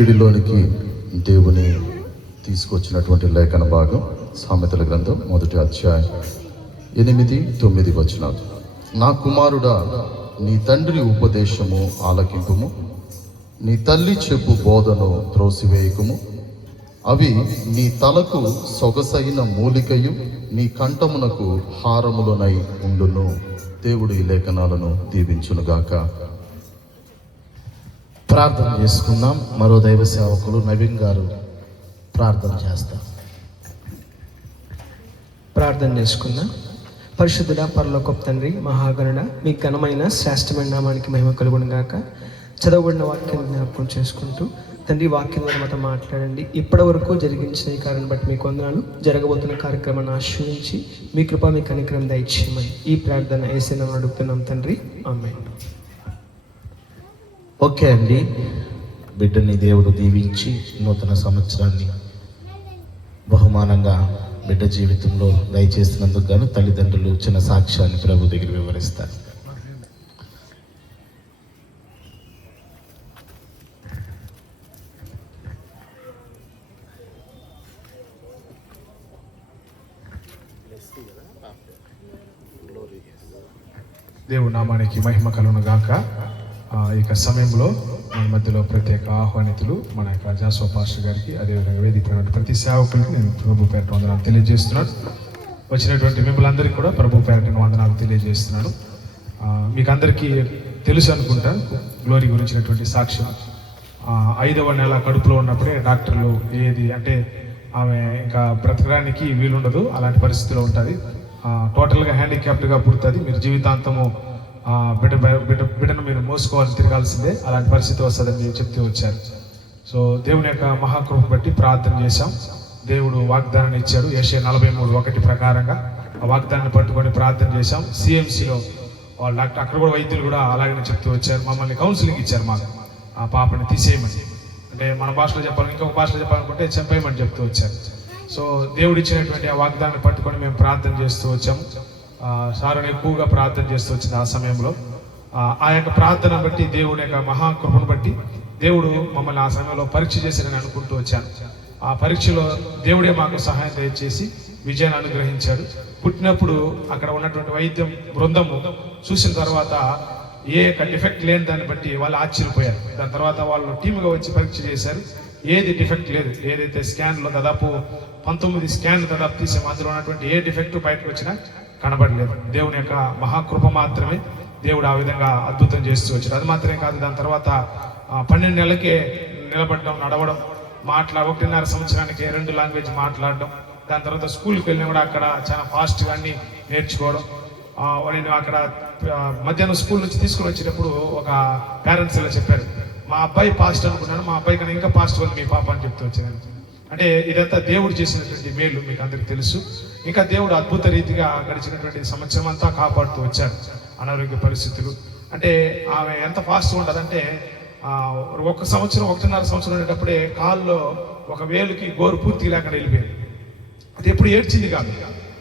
వినికిడిలోనికి దేవుని తీసుకొచ్చినటువంటి లేఖన భాగం సామెతల గ్రంథం 1వ అధ్యాయం 8-9 వచనాలు. నా కుమారుడా, నీ తండ్రి ఉపదేశము ఆలకింపుము, నీ తల్లి చెప్పు బోధను త్రోసివేయకుము. అవి నీ తలకు సొగసైన మూలికయు, నీ కంఠమునకు హారములనై ఉండును. దేవుడు ఈ లేఖనాలను దీవించునుగాక. ప్రార్థన చేసుకుందాం. మరో దైవ సేవకులు నవీన్ గారు ప్రార్థన చేస్తారు. ప్రార్థన చేసుకుందాం. పరిశుద్ధుడా, పరలోకపు తండ్రి, మహాగణుడ, మీ ఘనమైన శ్రేష్టమైన నామానికి మహిమ కలుగును గాక. చదవబడిన వాక్యం జ్ఞాపకం చేసుకుంటూ తండ్రి, వాక్యం ద్వారా మాతో మాట్లాడండి. ఇప్పటి వరకు జరిగించిన ఈ కార్యం బట్టి మీకు వందనాలు. జరగబోతున్న కార్యక్రమాన్ని ఆశ్రయించి మీ కృప, మీ కనికరం దయచేయమని ఈ ప్రార్థన యేసునామమున అడుగుతున్నాం తండ్రి, ఆమేన్. ఓకే అండి, బిడ్డని దేవుడు దీవించి నూతన సంవత్సరాన్ని బహుమానంగా బిడ్డ జీవితంలో దయచేసినందుకు గాను తల్లిదండ్రులు చిన్న సాక్ష్యాన్ని ప్రభు దగ్గర వివరిస్తారు. దేవుడి నామానికి మహిమ కలుగును గాక. ఇక సమయంలో మన మధ్యలో ప్రత్యేక ఆహ్వానితులు మన యొక్క జాసో పాస్టర్ గారికి, అదేవిధంగా వేదిక ప్రతి సేవకులకి నేను ప్రభు పేరిట వందనాలు తెలియజేస్తున్నాను. వచ్చినటువంటి మిమ్మల్ందరికీ కూడా ప్రభు పేరిట వందనాలు తెలియజేస్తున్నాను. మీకు అందరికీ తెలుసు అనుకుంటా గ్లోరీ గురించినటువంటి సాక్ష్యం. 5వ నెల కడుపులో ఉన్నప్పుడే డాక్టర్లు ఏది అంటే ఆమె ఇంకా బ్రతకడానికి వీలుండదు, అలాంటి పరిస్థితిలో ఉంటుంది, టోటల్గా హ్యాండిక్యాప్డ్గా పుడుతుంది, మీరు జీవితాంతము బిడ్డను మీరు మోసుకోవాలని తిరగాల్సిందే, అలాంటి పరిస్థితి వస్తుందని మీరు చెప్తూ వచ్చారు. సో దేవుని యొక్క మహాకృప బట్టి ప్రార్థన చేశాం. దేవుడు వాగ్దానాన్ని ఇచ్చాడు. యెషయా 43:1 ప్రకారంగా ఆ వాగ్దానాన్ని పట్టుకొని ప్రార్థన చేశాం. సిఎంసిలో వాళ్ళు డాక్టర్, అక్కడ కూడా వైద్యులు కూడా అలాగనే చెప్తూ వచ్చారు. మమ్మల్ని కౌన్సిలింగ్ ఇచ్చారు మాకు, ఆ పాపని తీసేయమని. అంటే మన భాషలో చెప్పాలి, ఇంకొక భాషలో చెప్పాలనుకుంటే చంపేయమని చెప్తూ వచ్చారు. సో దేవుడు ఇచ్చినటువంటి ఆ వాగ్దానాన్ని పట్టుకొని మేము ప్రార్థన చేస్తూ వచ్చాము. సారుని ఎక్కువగా ప్రార్థన చేస్తూ వచ్చింది ఆ సమయంలో. ఆ యొక్క ప్రార్థన బట్టి, దేవుడి యొక్క మహాకృపను బట్టి దేవుడు మమ్మల్ని ఆ సమయంలో పరీక్ష చేశారని అనుకుంటూ వచ్చాను. ఆ పరీక్షలో దేవుడే మాకు సహాయం దయచేసి విజయాన్ని అనుగ్రహించాడు. పుట్టినప్పుడు అక్కడ ఉన్నటువంటి వైద్యం బృందము చూసిన తర్వాత ఏ యొక్క డిఫెక్ట్ లేని దాన్ని బట్టి వాళ్ళు ఆశ్చర్యపోయారు. దాని తర్వాత వాళ్ళు టీముగా వచ్చి పరీక్ష చేశారు. ఏది డిఫెక్ట్ లేదు. ఏదైతే స్కాన్లో దాదాపు 19 స్కాన్లు దాదాపు తీసాము, అందులో ఉన్నటువంటి ఏ డిఫెక్ట్ బయటకు వచ్చినా కనబడలేదు. దేవుని యొక్క మహాకృప మాత్రమే దేవుడు ఆ విధంగా అద్భుతం చేస్తూ వచ్చాడు. అది మాత్రమే కాదు, దాని తర్వాత 12 నెలలకే నిలబడడం, నడవడం, 1.5 సంవత్సరానికి 2 లాంగ్వేజ్ మాట్లాడడం. దాని తర్వాత స్కూల్కి వెళ్ళినా కూడా అక్కడ చాలా ఫాస్ట్గా అన్ని నేర్చుకోవడం. నేను అక్కడ మధ్యాహ్నం స్కూల్ నుంచి తీసుకుని వచ్చేటప్పుడు ఒక పేరెంట్స్ ఇలా చెప్పారు, మా అబ్బాయి పాస్ట్ అనుకున్నాను, మా అబ్బాయి కన్నా ఇంకా పాస్ట్ ఉంది మీ పాప అని చెప్తూ వచ్చాను. అంటే ఇదంతా దేవుడు చేసినటువంటి మేలు మీకు అందరికి తెలుసు. ఇంకా దేవుడు అద్భుత రీతిగా గడిచినటువంటి సంవత్సరం అంతా కాపాడుతూ వచ్చారు. అనారోగ్య పరిస్థితులు అంటే ఆమె ఎంత ఫాస్ట్గా ఉంటుందంటే 1 సంవత్సరం 1.5 సంవత్సరం ఉండేటప్పుడే కాల్లో ఒక వేలుకి గోరు పూర్తిగా లేకుండా వెళ్ళిపోయింది. అది ఎప్పుడు ఏడ్చింది కాదు,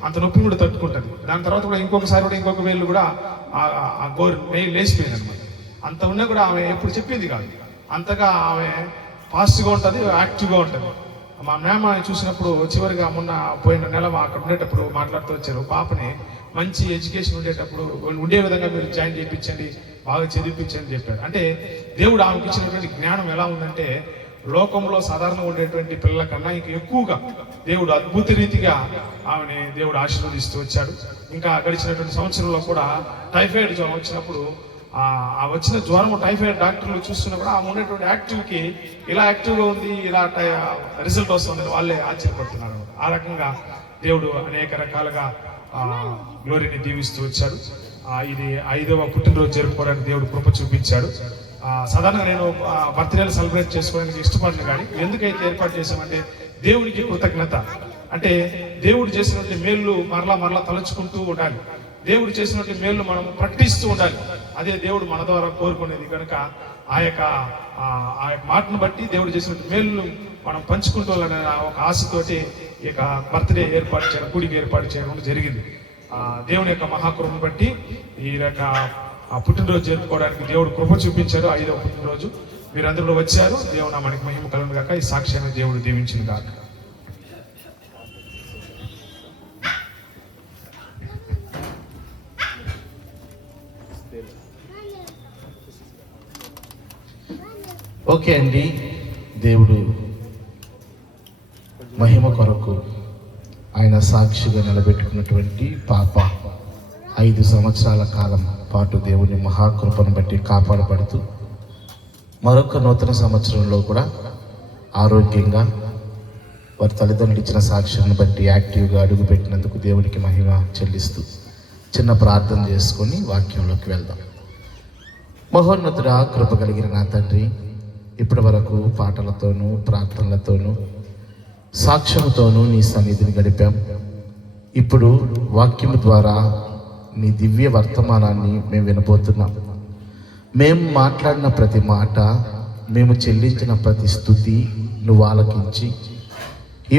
అంత నొప్పి కూడా తట్టుకుంటుంది. దాని తర్వాత కూడా ఇంకొకసారి కూడా ఇంకొక వేలు కూడా ఆ గోరు లేచిపోయింది అనమాట. అంత ఉన్నా కూడా ఆమె ఎప్పుడు చెప్పింది కాదు. అంతగా ఆమె ఫాస్ట్గా ఉంటుంది, యాక్టివ్గా ఉంటుంది. మా మేమ చూసినప్పుడు చివరిగా మొన్న పోయిన నెల అక్కడ ఉండేటప్పుడు మాట్లాడుతూ వచ్చారు, పాపని మంచి ఎడ్యుకేషన్ ఉండే విధంగా మీరు జాయిన్ చేయించండి, బాగా చదివించండి చెప్పారు. అంటే దేవుడు ఆమెకి ఇచ్చినటువంటి జ్ఞానం ఎలా ఉందంటే లోకంలో సాధారణంగా ఉండేటువంటి పిల్లల కన్నా ఇంకా ఎక్కువగా దేవుడు అద్భుత రీతిగా ఆమెని దేవుడు ఆశీర్వదిస్తూ వచ్చాడు. ఇంకా గడిచినటువంటి సంవత్సరంలో కూడా టైఫాయిడ్ జ్వరం వచ్చినప్పుడు ఆ వచ్చిన జ్వరం టైఫాయిడ్ డాక్టర్లు చూస్తున్నప్పుడు ఆమె ఉన్నటువంటి యాక్టివ్కి ఇలా యాక్టివ్గా ఉంది, ఇలా రిజల్ట్ వస్తుందని వాళ్ళే ఆశ్చర్యపడుతున్నారు. ఆ రకంగా దేవుడు అనేక రకాలుగా గ్లోరీని దీవిస్తూ వచ్చాడు. ఇది 5వ పుట్టినరోజు జరుపుకోవడానికి దేవుడు కృప చూపించాడు. సాధారణంగా నేను బర్త్డేలు సెలబ్రేట్ చేసుకోవడానికి ఇష్టపడను, కానీ ఎందుకైతే ఏర్పాటు చేశామంటే దేవునికి కృతజ్ఞత. అంటే దేవుడు చేసినటువంటి మేలు మరలా తలుచుకుంటూ ఉండాలి. దేవుడు చేసినటువంటి మేలు మనం ప్రకటిస్తూ ఉండాలి. అదే దేవుడు మన ద్వారా కోరుకునేది. కనుక ఆ యొక్క మాటను బట్టి దేవుడు చేసినటువంటి మేలు మనం పంచుకుంటూ ఒక ఆశతోటి ఈ యొక్క బర్త్డే ఏర్పాటు చేయడం, గుడికి ఏర్పాటు చేయడం జరిగింది. దేవుని యొక్క మహాకృపను బట్టి ఈ యొక్క పుట్టినరోజు జరుపుకోవడానికి దేవుడు కృప చూపించారు. 5వ పుట్టినరోజు మీరందరూ వచ్చారు. దేవుని నామానికి మహిమ కలుగును గాక. ఈ సాక్ష్యాన్ని దేవుడు దీవించును గాక. ఓకే అండి, దేవుడు మహిమ కొరకు ఆయన సాక్షిగా నిలబెట్టుకున్నటువంటి పాప 5 సంవత్సరాల కాలం పాటు దేవుని మహాకృపను బట్టి కాపాడబడుతూ మరొక నూతన సంవత్సరంలో కూడా ఆరోగ్యంగా వారి తల్లిదండ్రులు ఇచ్చిన సాక్ష్యాన్ని బట్టి యాక్టివ్గా అడుగుపెట్టినందుకు దేవునికి మహిమ చెల్లిస్తూ చిన్న ప్రార్థన చేసుకొని వాక్యంలోకి వెళ్దాం. మహోన్నతుడా, కృప కలిగిన నా తండ్రి, ఇప్పటి వరకు పాటలతోనూ ప్రార్థనలతోనూ సాక్ష్యంతోనూ నీ సన్నిధిని గడిపాం. ఇప్పుడు వాక్యం ద్వారా నీ దివ్య వర్తమానాన్ని మేము వినబోతున్నాం. మేము మాట్లాడిన ప్రతి మాట, మేము చెల్లించిన ప్రతి స్తుతి నువ్వు ఆలకించి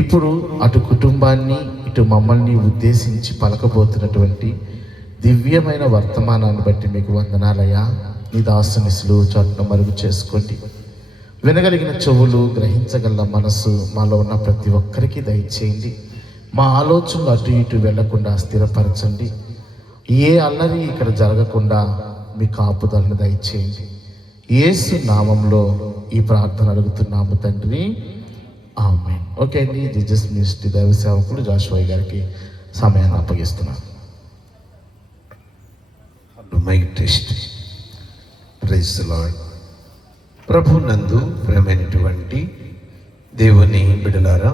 ఇప్పుడు అటు కుటుంబాన్ని ఇటు మమ్మల్ని ఉద్దేశించి పలకబోతున్నటువంటి దివ్యమైన వర్తమానాన్ని బట్టి మీకు వందనాలయ్యా. నీ దాసుని సులువు చాటును మరుగు చేసుకోండి. వినగలిగిన చెవులు, గ్రహించగల మనసు మాలో ఉన్న ప్రతి ఒక్కరికి దయచేయండి. మా ఆలోచనలు అటు ఇటు వెళ్లకుండా స్థిరపరచండి. ఏ అల్లరి ఇక్కడ జరగకుండా మీ కాపుదలను దయచేయండి. యేసు నామంలో ఈ ప్రార్థన అడుగుతున్నాము తండ్రి, ఆమేన్. ఓకే అండి, జీసస్ మినిస్ట్రీ దైవ సేవకుడు జాషువా గారికి సమయాన్ని అప్పగిస్తున్నాను. Mike test. Praise the Lord. ప్రభు నందు ప్రేమైనటువంటి దేవుని బిడ్డలారా,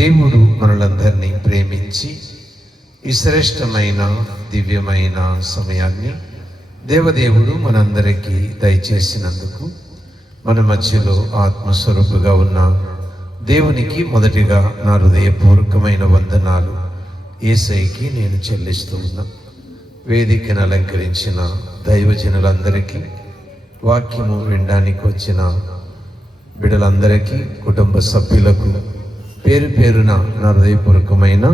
దేవుడు మనలందరినీ ప్రేమించి ఈ శ్రేష్టమైన దివ్యమైన సమయాన్ని దేవదేవుడు మనందరికీ దయచేసినందుకు మన మధ్యలో ఆత్మస్వరూపుగా ఉన్న దేవునికి మొదటిగా నా హృదయపూర్వకమైన వందనాలు యేసయ్యకి నేను చెల్లిస్తూ ఉన్నా. వేదికను అలంకరించిన దైవజనులందరికీ, వాక్యము వినడానికి వచ్చిన బిడ్డలందరికీ, కుటుంబ సభ్యులకు పేరు పేరున నా హృదయపూర్వకమైన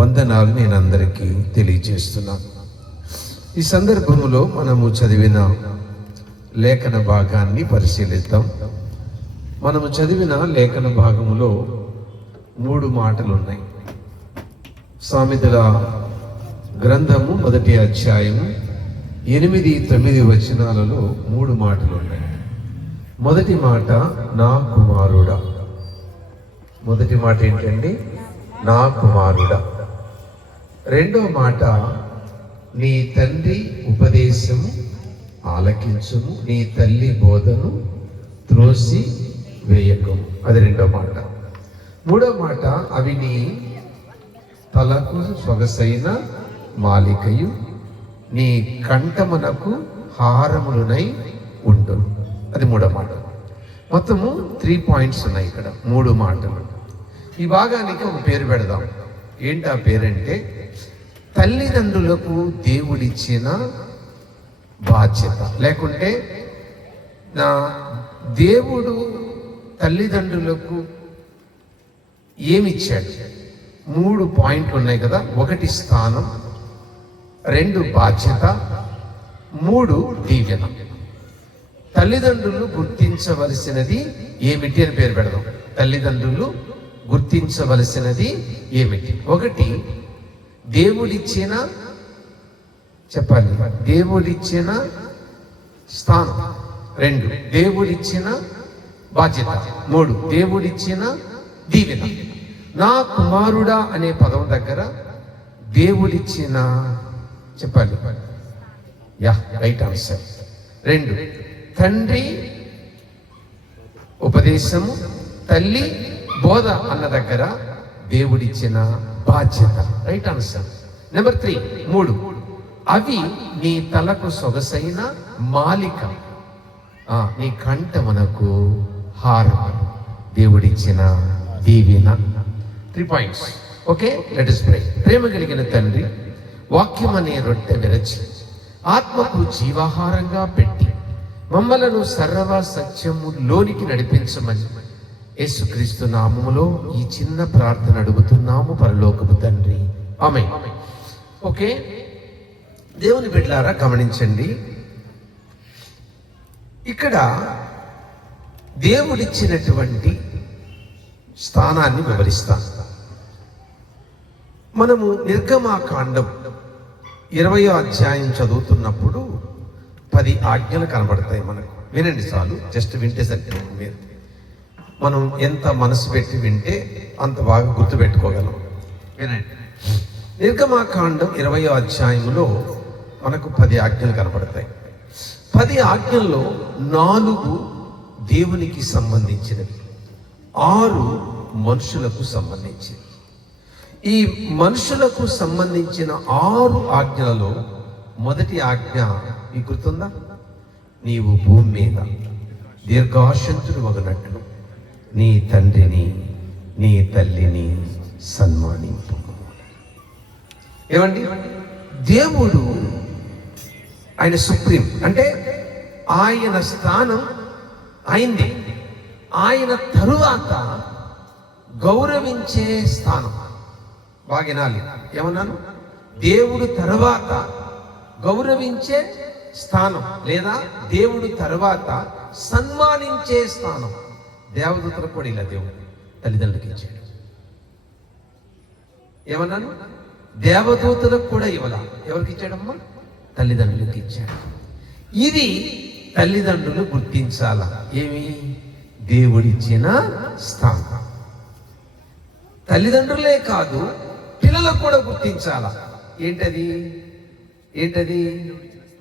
వందనాలు నేను అందరికీ తెలియజేస్తున్నాను. ఈ సందర్భంలో మనము చదివిన లేఖన భాగాన్ని పరిశీలిద్దాం. మనము చదివిన లేఖన భాగములో 3 మాటలు ఉన్నాయి. సామెతల గ్రంథము 1వ అధ్యాయము 8-9 వచనాలలో 3 మాటలు ఉన్నాయి. మొదటి మాట, నా కుమారుడా. మొదటి మాట ఏంటండి? నా కుమారుడా. రెండో మాట, నీ తండ్రి ఉపదేశము ఆలకించుము, నీ తల్లి బోధను త్రోసి వేయకము. అది రెండో మాట. మూడో మాట, అవి నీ తలకు సొగసైన మాలికయు, నీ కంఠమునకు హారములునై ఉండు. అది మూడో మాట. మొత్తము 3 పాయింట్స్ ఉన్నాయి ఇక్కడ, 3 మాటలు. ఈ భాగానికి ఒక పేరు పెడదాం. ఏంటి ఆ పేరంటే, తల్లిదండ్రులకు దేవుడిచ్చిన బాధ్యత. లేకుంటే నా దేవుడు తల్లిదండ్రులకు ఏమిచ్చాడు? 3 పాయింట్లు ఉన్నాయి కదా. 1 స్థానం, 2 బాధ్యత, 3 దీవెన. తల్లిదండ్రులు గుర్తించవలసినది ఏమిటి అని పేరు పెడదాం. తల్లిదండ్రులు గుర్తించవలసినది ఏమిటి? 1, దేవుడిచ్చిన, చెప్పాలి, దేవుడిచ్చిన స్థానం. 2, దేవుడిచ్చిన బాధ్యత. 3, దేవుడిచ్చిన దీవెన. నా కుమారుడా అనే పదం దగ్గర దేవుడిచ్చిన, చెప్పాలి, రైట్ ఆన్సర్. 2, తండ్రి ఉపదేశము, తల్లి బోధ అన్న దగ్గర దేవుడిచ్చిన బాధ్యత. Right answer. నెంబర్ 3, 3, అవి నీ తలకు సొగసైన మాలిక, నీ కంఠమునకు హారం, దేవుడిచ్చిన దీవెన. 3 points. Okay, let us pray. ప్రేమ కలిగిన తండ్రి, వాక్యం అనే రొట్టె విరచి ఆత్మకు జీవాహారంగా పెట్టి మమ్మలను సర్వ సత్యము లోనికి నడిపించమని యేసుక్రీస్తు నామములో ఈ చిన్న ప్రార్థన అడుగుతున్నాము పరలోకపు తండ్రి, ఆమేన్. ఓకే, దేవుని బిడ్డలారా గమనించండి. ఇక్కడ దేవుడిచ్చినటువంటి స్థానాన్ని వివరిస్తాం. మనము నిర్గమాకాండం 20వ అధ్యాయం చదువుతున్నప్పుడు 10 ఆజ్ఞలు కనబడతాయి మనకు. వినండి చాలు, జస్ట్ వింటే సరిపోతుంది. మీరు మనం ఎంత మనసు పెట్టి వింటే అంత బాగా గుర్తుపెట్టుకోగలం. వినండి, నిర్గమాకాండం 20వ అధ్యాయంలో మనకు 10 ఆజ్ఞలు కనబడతాయి. 10 ఆజ్ఞల్లో 4 దేవునికి సంబంధించినవి, 6 మనుషులకు సంబంధించినవి. ఈ మనుషులకు సంబంధించిన 6 ఆజ్ఞలలో మొదటి ఆజ్ఞ మీకు గుర్తుందా? నీవు భూమి మీద దీర్ఘాశంతుడు మగనట్లు నీ తండ్రిని నీ తల్లిని సన్మానింపు. ఏమండి, దేవుడు ఆయన సుప్రీం, అంటే ఆయన స్థానం అయింది. ఆయన తరువాత గౌరవించే స్థానం. బాగా వినాలి, ఏమన్నాను? దేవుడు తర్వాత గౌరవించే స్థానం, లేదా దేవుడు తర్వాత సన్మానించే స్థానం. దేవదూతలకు కూడా ఇలా దేవుడు తల్లిదండ్రులకి ఇచ్చాడు. ఏమన్నాను? దేవదూతలకు కూడా ఇవ్వాల. ఎవరికి ఇచ్చాడమ్మా? తల్లిదండ్రులకి ఇచ్చాడు. ఇది తల్లిదండ్రులు గుర్తించాల. ఏమి? దేవుడిచ్చిన స్థానం. తల్లిదండ్రులే కాదు, పిల్లలకు కూడా గుర్తించాల. ఏంటది?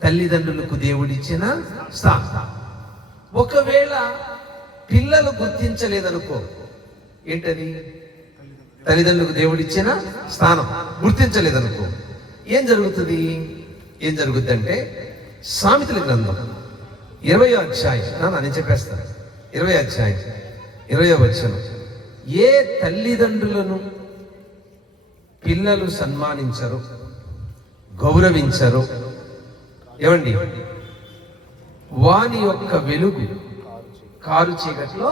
తల్లిదండ్రులకు దేవుడిచ్చిన స్థానం. ఒకవేళ పిల్లలు గుర్తించలేదనుకో, ఏంటది? తల్లిదండ్రులకు దేవుడిచ్చిన స్థానం గుర్తించలేదనుకో, ఏం జరుగుతుంది అంటే సామెతల గ్రంథం 20వ అధ్యాయం, నేను చెప్పేస్తాను. 20వ అధ్యాయం 20వ వచనం, ఏ తల్లిదండ్రులను పిల్లలు సన్మానించరు, గౌరవించరు, ఏమండి, వాని యొక్క వెలుగు కారు చీకట్లో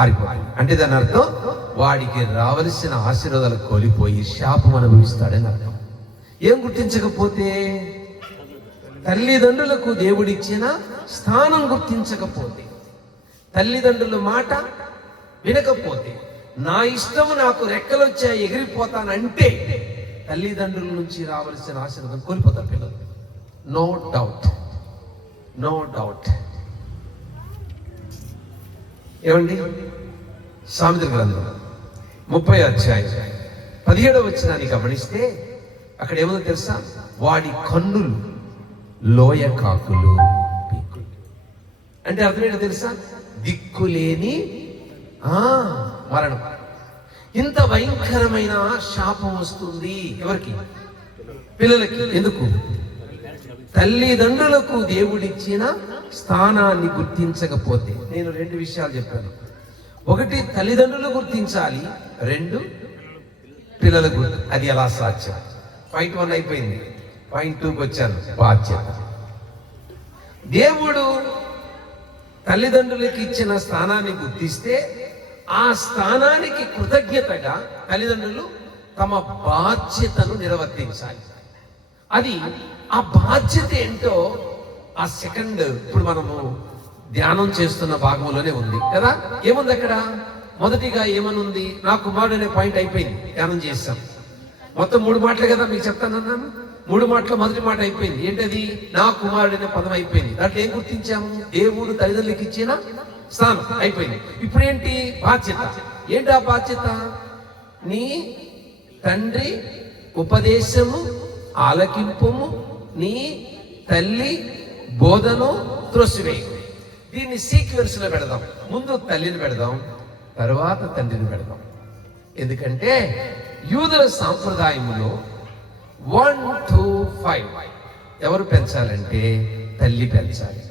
ఆరిపోతుంది. అంటే దాని అర్థం వాడికి రావలసిన ఆశీర్వాదాలు కోల్పోయి శాపం అనుభవిస్తాడని అర్థం. ఏం గుర్తించకపోతే? తల్లిదండ్రులకు దేవుడిచ్చిన స్థానం గుర్తించకపోతే, తల్లిదండ్రుల మాట వినకపోతే, నా ఇష్టము నాకు రెక్కలొచ్చాయి ఎగిరిపోతానంటే తల్లిదండ్రుల నుంచి రావలసిన ఆశీర్వాదం కోల్పోతారు పిల్లలు. No doubt. ఏమండి, సామెతల గ్రంథం 30వ అధ్యాయం 17వ వచనాన్ని గమనిస్తే అక్కడ ఏమో తెలుసా? వాడి కన్నులు లోయ కాకులు పీకులు. అంటే అర్థమేంటో తెలుసా? దిక్కులేని మరణం. ఇంత భయంకరమైన శాపం వస్తుంది ఎవరికి? పిల్లలకి. ఎందుకు? తల్లిదండ్రులకు దేవుడిచ్చిన స్థానాన్ని గుర్తించకపోతే. నేను 2 విషయాలు చెప్పాను. 1, తల్లిదండ్రులు గుర్తించాలి. 2, పిల్లలకు. అది ఎలా సాధ్యం? పాయింట్ 1 అయిపోయింది. పాయింట్ 2కి వచ్చాను. బాధ్యత. దేవుడు తల్లిదండ్రులకి ఇచ్చిన స్థానాన్ని గుర్తిస్తే ఆ స్థానానికి కృతజ్ఞతగా తల్లిదండ్రులు తమ బాధ్యతను నిర్వర్తించాలి. అది ఆ బాధ్యత ఏంటో ఆ సెకండ్ ఇప్పుడు మనము ధ్యానం చేస్తున్న భాగంలోనే ఉంది కదా. ఏముంది అక్కడ? మొదటిగా ఏమనుంది? నా కుమారుడు అనే పాయింట్ అయిపోయింది, ధ్యానం చేస్తాం. మొత్తం 3 మాటలు కదా మీకు చెప్తానన్నాను. 3 మాటలు మొదటి మాట అయిపోయింది. ఏంటది? నా కుమారుడు అనే పదం అయిపోయింది. దాంట్లో ఏం గుర్తించాము? దేవుడు తల్లిదండ్రులకి ఇచ్చిన స్థానం అయిపోయింది. ఇప్పుడు ఏంటి? బాధ్యత. ఏంటి ఆ బాధ్యత? నీ తండ్రి ఉపదేశము ఆలకింపుము, నీ తల్లి బోధను త్రోసివేయు. దీన్ని సీక్వెన్స్ లో పెడదాం. ముందు తల్లిని పెడదాం, తర్వాత తండ్రిని పెడదాం. ఎందుకంటే యూదుల సాంప్రదాయంలో 1 to 5 ఎవరు పెంచాలంటే తల్లి పెంచాలి.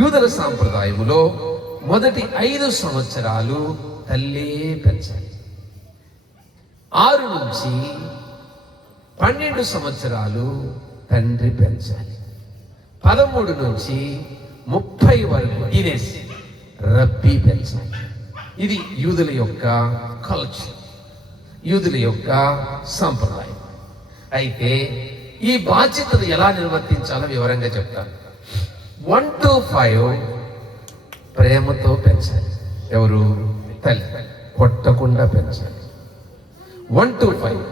యూదుల సాంప్రదాయంలో మొదటి 5 సంవత్సరాలు తల్లి పెంచాలి. 6 నుంచి 12 సంవత్సరాలు తండ్రి పెంచాలి. 13 నుంచి 30 వరకు టీనేజ్ రబ్బీ పెంచాలి. ఇది యూదుల యొక్క కల్చర్, యూదుల యొక్క సంప్రదాయం. అయితే ఈ బాధ్యతను ఎలా నిర్వర్తించాలో వివరంగా చెప్తాను. 1 to 5 ప్రేమతో పెంచాలి. ఎవరు? తల్లి. కొట్టకుండా పెంచాలి. 1 to 5.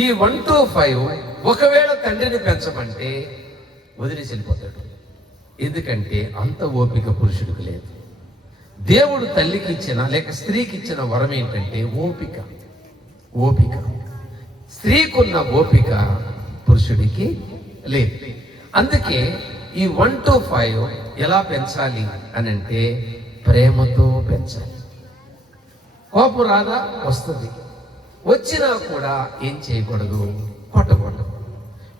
ఈ 1 to 5 ఒకవేళ తండ్రిని పెంచమంటే వదిలేసి వెళ్ళిపోతాడు. ఎందుకంటే అంత ఓపిక పురుషుడికి లేదు. దేవుడు తల్లికి ఇచ్చిన లేక స్త్రీకి ఇచ్చిన వరం ఏంటంటే ఓపిక. స్త్రీకున్న ఓపిక పురుషుడికి లేదు. అందుకే ఈ 1 to 5 ఎలా పెంచాలి అని అంటే ప్రేమతో పెంచాలి. కోపం రాదా? వస్తుంది. వచ్చినా కూడా ఏం చేయకూడదు, కొట్టకూడదు.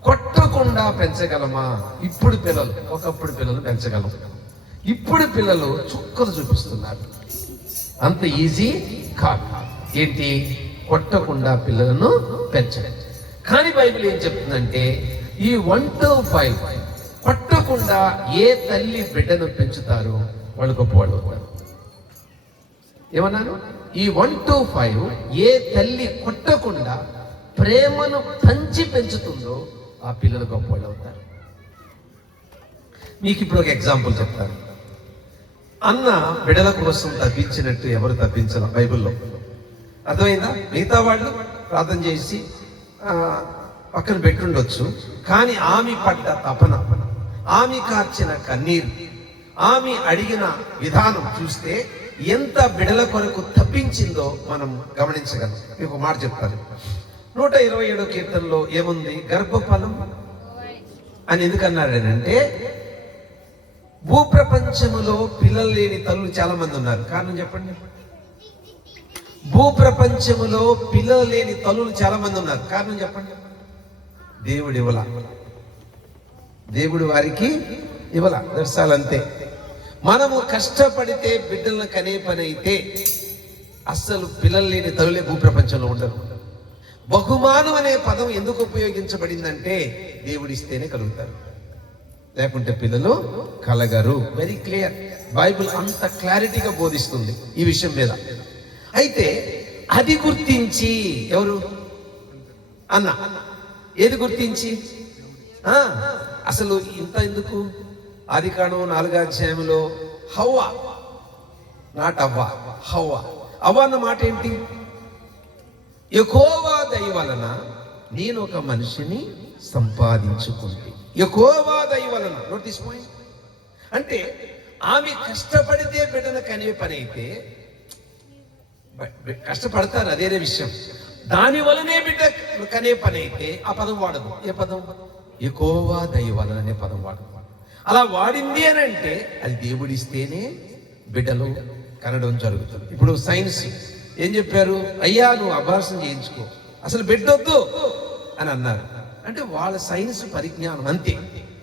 కొట్టకుండా పెంచగలమా? ఇప్పుడు పిల్లలు, ఒకప్పుడు పిల్లలు పెంచగలం. ఇప్పుడు పిల్లలు చుక్కలు చూపిస్తున్నారు. అంత ఈజీ కాదు. ఏంటి? కొట్టకుండా పిల్లలను పెంచడం. కానీ బైబిల్ ఏం చెప్తుందంటే ఈ 1 to 5 కొట్టకుండా ఏ తల్లి బిడ్డను పెంచుతారో వాళ్ళు గొప్పవాళ్ళు అవుతారు. ఏమన్నాను? ఈ 1 to 5 ఏ తల్లి కొట్టకుండా ప్రేమను పంచి పెంచుతుందో ఆ పిల్లలు గొప్పవాళ్ళు అవుతారు. మీకు ఇప్పుడు ఒక ఎగ్జాంపుల్ చెప్తాను. అన్న బిడ్డల కోసం తప్పించినట్టు ఎవరు తప్పించరు బైబిల్లో. అర్థమైందా? మిగతా వాళ్ళు ప్రార్థన చేసి పక్కన పెట్టుండొచ్చు, కానీ ఆమె పడ్డ తపన, ఆమె కార్చిన కన్నీరు, ఆమె అడిగిన విధానం చూస్తే ఎంత బిడల కొరకు తప్పించిందో మనం గమనించగలం. మీకు ఒక మాట చెప్తాను. 127వ కీర్తనలో ఏముంది? గర్భఫలం అని ఎందుకన్నాడంటే భూప్రపంచములో పిల్లలు లేని తల్లులు చాలా మంది ఉన్నారు. కారణం చెప్పండి. భూప్రపంచములో పిల్లలు లేని తల్లులు చాలా మంది ఉన్నారు. కారణం చెప్పండి. దేవుడు ఇవ్వలా, దేవుడు వారికి ఇవ్వలా. దర్శాలంతే. మనము కష్టపడితే బిడ్డలను కనే పని అయితే అస్సలు పిల్లలు లేని తల్లులే భూప్రపంచంలో ఉండరు. బహుమానం అనే పదం ఎందుకు ఉపయోగించబడిందంటే దేవుడిస్తేనే కలుగుతారు, లేకుంటే పిల్లలు కలగరు. Very clear. బైబిల్ అంత క్లారిటీగా బోధిస్తుంది ఈ విషయం మీద. అయితే అది గుర్తించి ఎవరు? అన్న. ఏది గుర్తించి? అసలు ఇంత ఎందుకు? ఆదికాండం 4వ అధ్యాయంలో హవ్వ, నాట్ అవ్వ, హవ్వ. అవ్వ అన్న మాట ఏంటి? యెహోవా దయ వలన నేను ఒక మనిషిని సంపాదించుకుంటే. యెహోవా దయ వలన. Notice point. అంటే ఆమె కష్టపడితే బిడ్డను కనే పని అయితే, కష్టపడతారు అదేనే విషయం, దాని వలనే బిడ్డ కనే పని అయితే ఆ పదం వాడదు. ఏ పదం? యెహోవా దయ వలన అనే పదం వాడదు. అలా వాడింది అని అంటే అది దేవుడిస్తేనే బిడ్డలు కనడం జరుగుతుంది. ఇప్పుడు సైన్స్ ఏం చెప్పారు? అయ్యా నువ్వు అబార్షన్ చేయించుకో, అసలు బిడ్డొద్దు అని అన్నారు. అంటే వాళ్ళ సైన్స్ పరిజ్ఞానం అంతే,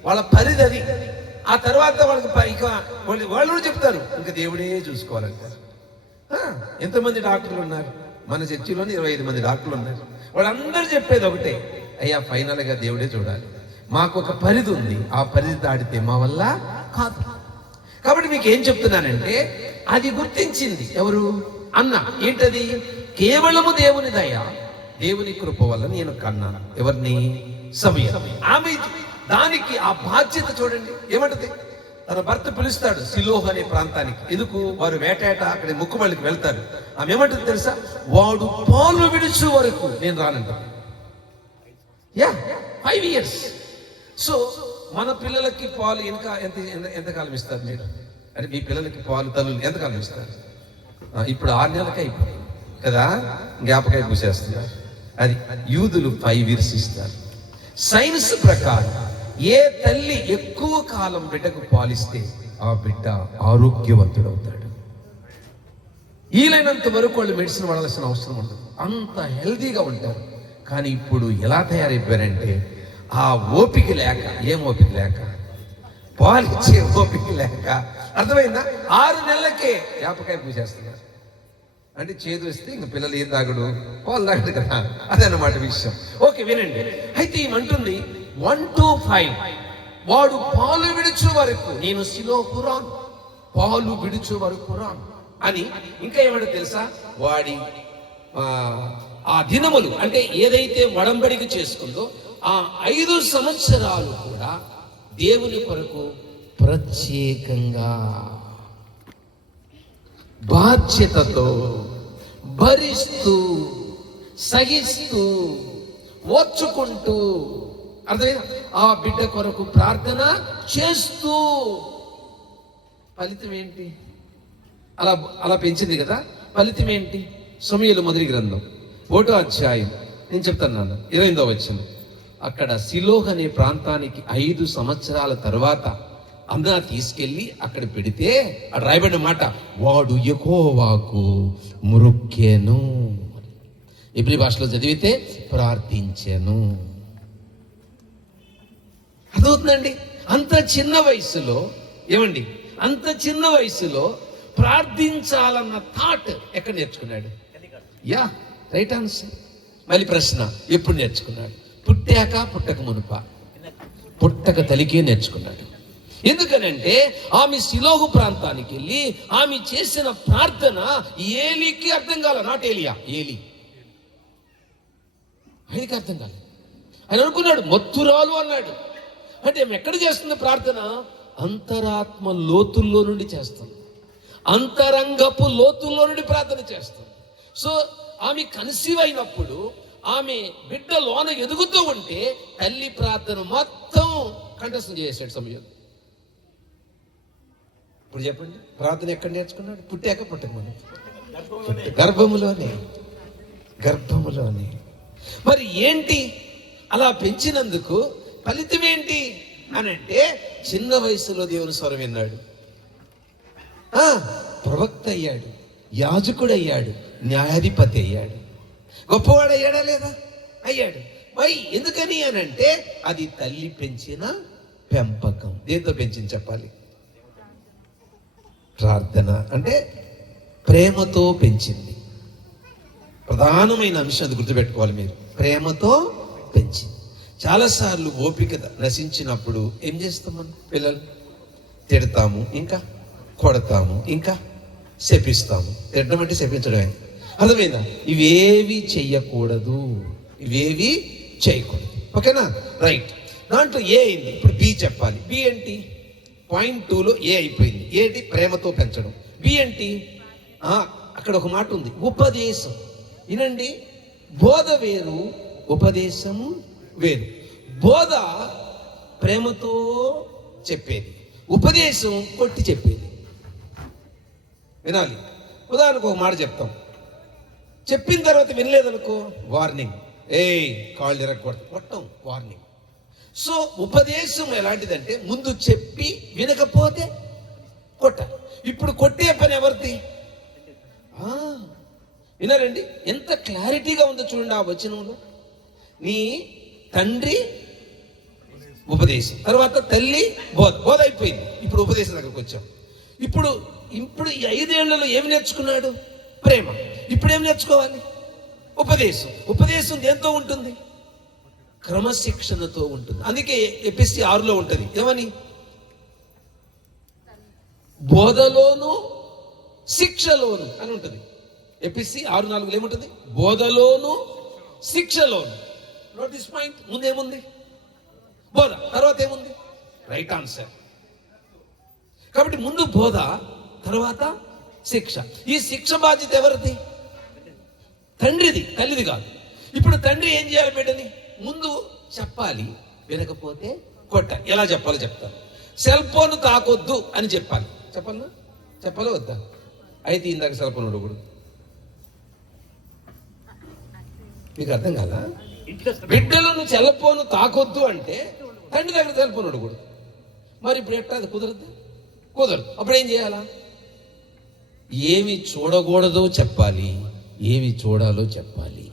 వాళ్ళ పరిధి అది. ఆ తర్వాత వాళ్ళకి వాళ్ళు చెప్తారు ఇంకా దేవుడే చూసుకోవాలంటారు. ఎంతమంది డాక్టర్లు ఉన్నారు మన చర్చిలోని? 25 మంది డాక్టర్లు ఉన్నారు. వాళ్ళందరూ చెప్పేది ఒకటే, అయ్యా ఫైనల్గా దేవుడే చూడాలి, మాకు ఒక పరిధి ఉంది, ఆ పరిధి దాటితే మా వల్ల కాదు. కాబట్టి మీకు ఏం చెప్తున్నానంటే అది గుర్తించింది ఎవరు? అన్న. ఏంటది? కేవలము దేవుని దయ, దేవుని కృప వల్ల నేను కన్నాను. ఎవరిని? సమయ. ఆమె దానికి ఆ బాధ్యత చూడండి. ఏమంటది? తన భర్త పిలుస్తాడు సిలోహ్ అనే ప్రాంతానికి. ఎందుకు? వారు వేటాట అక్కడ ముక్కుమళ్ళకి వెళ్తారు. ఆమె ఏమంటుంది తెలుసా? వాడు పాలు విడుచు వరకు నేను రానంట. 5 years. సో మన పిల్లలకి పాలు ఇంకా ఎంతకాలం ఇస్తారు మీరు? అంటే మీ పిల్లలకి పాలు తల్లులు ఎంతకాలం ఇస్తారు? ఇప్పుడు 6 నెలలకే అయిపోయింది కదా, జ్ఞాపకాయ పూసేస్తున్నారు. అది యూదులు 5 years ఇస్తారు. సైన్స్ ప్రకారం ఏ తల్లి ఎక్కువ కాలం బిడ్డకు పాలిస్తే ఆ బిడ్డ ఆరోగ్యవంతుడవుతాడు. వీలైనంత వరకు వాళ్ళు మెడిసిన్ వాడాల్సిన అవసరం ఉండదు, అంత హెల్తీగా ఉంటారు. కానీ ఇప్పుడు ఎలా తయారైపోయారంటే ఆ ఓపిక లేక, ఏం ఓపిక లేక, పాలిచ్చే ఓపిక లేక, అర్థమైందా? 6 నెలలకే జ్ఞాపకాయ పూసేస్తున్నారు. అంటే చేదు వస్తే ఇంక పిల్లలు ఏం తాగడు, పాలు తాగడు కదా, అదన్నమాట విషయం. ఓకే వినండి. అయితే ఏమంటుంది? 1 to 5 వాడు పాలు విడుచు వరకు నేను సిలోహు రాను, పాలు విడుచు వరకు రాను అని. ఇంకా ఏమంటే తెలుసా? వాడి ఆ దినములు అంటే ఏదైతే వడంబడికి చేసుకుందో ఆ 5 సంవత్సరాలు కూడా దేవుని కొరకు ప్రత్యేకంగా బాధ్యతతో, భరిస్తూ, సహిస్తూ, ఓర్చుకుంటూ, అర్థమైనా, ఆ బిడ్డ కొరకు ప్రార్థన చేస్తూ. ఫలితం ఏంటి? అలా అలా పెంచింది కదా, ఫలితం ఏంటి? సమూయేలు మొదటి గ్రంథం 1వ అధ్యాయం నేను చెప్తున్నాను 28వ వచనం. అక్కడ సిలోహ్ అనే ప్రాంతానికి 5 సంవత్సరాల తర్వాత అన్నా తీసుకెళ్ళి అక్కడ పెడితే అక్కడ రాయబడిన మాట, వాడు యెహోవాకు మొర్రెను. ఇబ్రీ భాషలో చదివితే ప్రార్థించెను. అదవుతుందండి. అంత చిన్న వయసులో, ఏమండి, అంత చిన్న వయసులో ప్రార్థించాలన్న థాట్ ఎక్కడ నేర్చుకున్నాడు? Yeah, right answer. మళ్ళీ ప్రశ్న, ఎప్పుడు నేర్చుకున్నాడు? పుట్టాక, పుట్టక మునుప? పుట్టక తలికే నేర్చుకున్నాడు. ఎందుకనంటే ఆమె సిలోహు ప్రాంతానికి వెళ్ళి ఆమె చేసిన ప్రార్థన ఏలీకి అర్థం కాల. నాట్ ఏలియా, ఏలి. ఆయనకి అర్థం కాలేదు. ఆయన అనుకున్నాడు మత్తురాలు అన్నాడు. అంటే ఆమె ఎక్కడ చేస్తుంది ప్రార్థన? అంతరాత్మ లోతుల్లో నుండి చేస్తుంది, అంతరంగపు లోతుల్లో నుండి ప్రార్థన చేస్తుంది. సో ఆమె కన్సీవ్ అయినప్పుడు ఆమె బిడ్డ లోన ఎదుగుతూ ఉంటే తల్లి ప్రార్థన మొత్తం కంఠస్థం చేసాడు సమయం. ఇప్పుడు చెప్పండి, ప్రార్థన ఎక్కడ నేర్చుకున్నాడు? పుట్టాక, పుట్టక ముందు? గర్భములోనే, గర్భములోనే. మరి ఏంటి అలా పెంచినందుకు ఫలితం ఏంటి అని అంటే, చిన్న వయసులో దేవుని స్వరం విన్నాడు, ప్రవక్త అయ్యాడు, యాజకుడు అయ్యాడు, న్యాయాధిపతి అయ్యాడు, గొప్పవాడు అయ్యాడా లేదా? అయ్యాడు. మరి ఎందుకని అని అంటే అది తల్లి పెంచిన పెంపకం. దేంతో పెంచింది చెప్పాలి? ప్రార్థన అంటే ప్రేమతో పెంచింది. ప్రధానమైన అంశం అది గుర్తుపెట్టుకోవాలి మీరు. ప్రేమతో పెంచింది. చాలాసార్లు ఓపిక నశించినప్పుడు ఏం చేస్తాం మనం? పిల్లలు తిడతాము, ఇంకా కొడతాము, ఇంకా శపిస్తాము. తిట్టడం అంటే శపించడమే, అర్థమైందా? ఇవేవి చెయ్యకూడదు, ఇవేవి చేయకూడదు. ఓకేనా? రైట్. దాంట్లో ఏ అయింది, ఇప్పుడు బి చెప్పాలి. బి ఏంటి? పాయింట్ 2లో ఏ అయిపోయింది. ఏంటి? ప్రేమతో పెంచడం. బి ఏంటి? అక్కడ ఒక మాట ఉంది, ఉపదేశం. వినండి, బోధ వేరు, ఉపదేశము వేరు. బోధ ప్రేమతో చెప్పేది, ఉపదేశం కొట్టి చెప్పేది. వినాలి. ఉదాహరణకు ఒక మాట చెప్తాం, చెప్పిన తర్వాత వినలేదనుకో వార్నింగ్, కాళ్ళు ఎరగకూడదు, కొట్టం, వార్నింగ్. సో ఉపదేశం ఎలాంటిదంటే ముందు చెప్పి వినకపోతే కొట్టాలి. ఇప్పుడు కొట్టే పని ఎవరిది? వినారండి, ఎంత క్లారిటీగా ఉందో చూడండి ఆ వచనంలో. నీ తండ్రి ఉపదేశం, తర్వాత తల్లి బోధ. బోధ అయిపోయింది, ఇప్పుడు ఉపదేశం దగ్గరకు వచ్చాం. ఇప్పుడు ఈ 5 ఏళ్లలో ఏమి నేర్చుకున్నాడు? ప్రేమ. ఇప్పుడు ఏం నేర్చుకోవాలి? ఉపదేశం. ఉపదేశం దేంతో ఉంటుంది? క్రమశిక్షణతో ఉంటుంది. అందుకే ఎపిసి 6లో ఉంటుంది, ఏమని? బోధలోను శిక్షలోను అని ఉంటుంది. ఎపిసి 6:4 ఏముంటుంది? బోధలోను శిక్షలోను. Notice point. ముందేముంది? బోధ. తర్వాత ఏముంది? Right answer. కాబట్టి ముందు బోధ, తర్వాత శిక్ష. ఈ శిక్ష బాధ్యత ఎవరిది? తండ్రిది, తల్లిది కాదు. ఇప్పుడు తండ్రి ఏం చేయాలి? బిడ్డని ముందు చెప్పాలి, వినకపోతే కొట్టాలి. ఎలా చెప్పాలో చెప్తాను. సెల్ ఫోన్ తాకొద్దు అని చెప్పాలి. చెప్పాలా వద్దా? అయితే ఇందాక సెల్ ఫోన్ ఉండకూడదు. మీకు అర్థం కాదా? బిడ్డలను సెల్ ఫోన్ తాకొద్దు అంటే తండ్రి దగ్గర సెల్ ఫోన్ ఉండకూడదు. మరి ఇప్పుడు ఎట్లా? అది కుదరదు. అప్పుడు ఏం చేయాలా? ఏమి చూడకూడదో చెప్పాలి, ఏమి చూడాలో చెప్పాలి,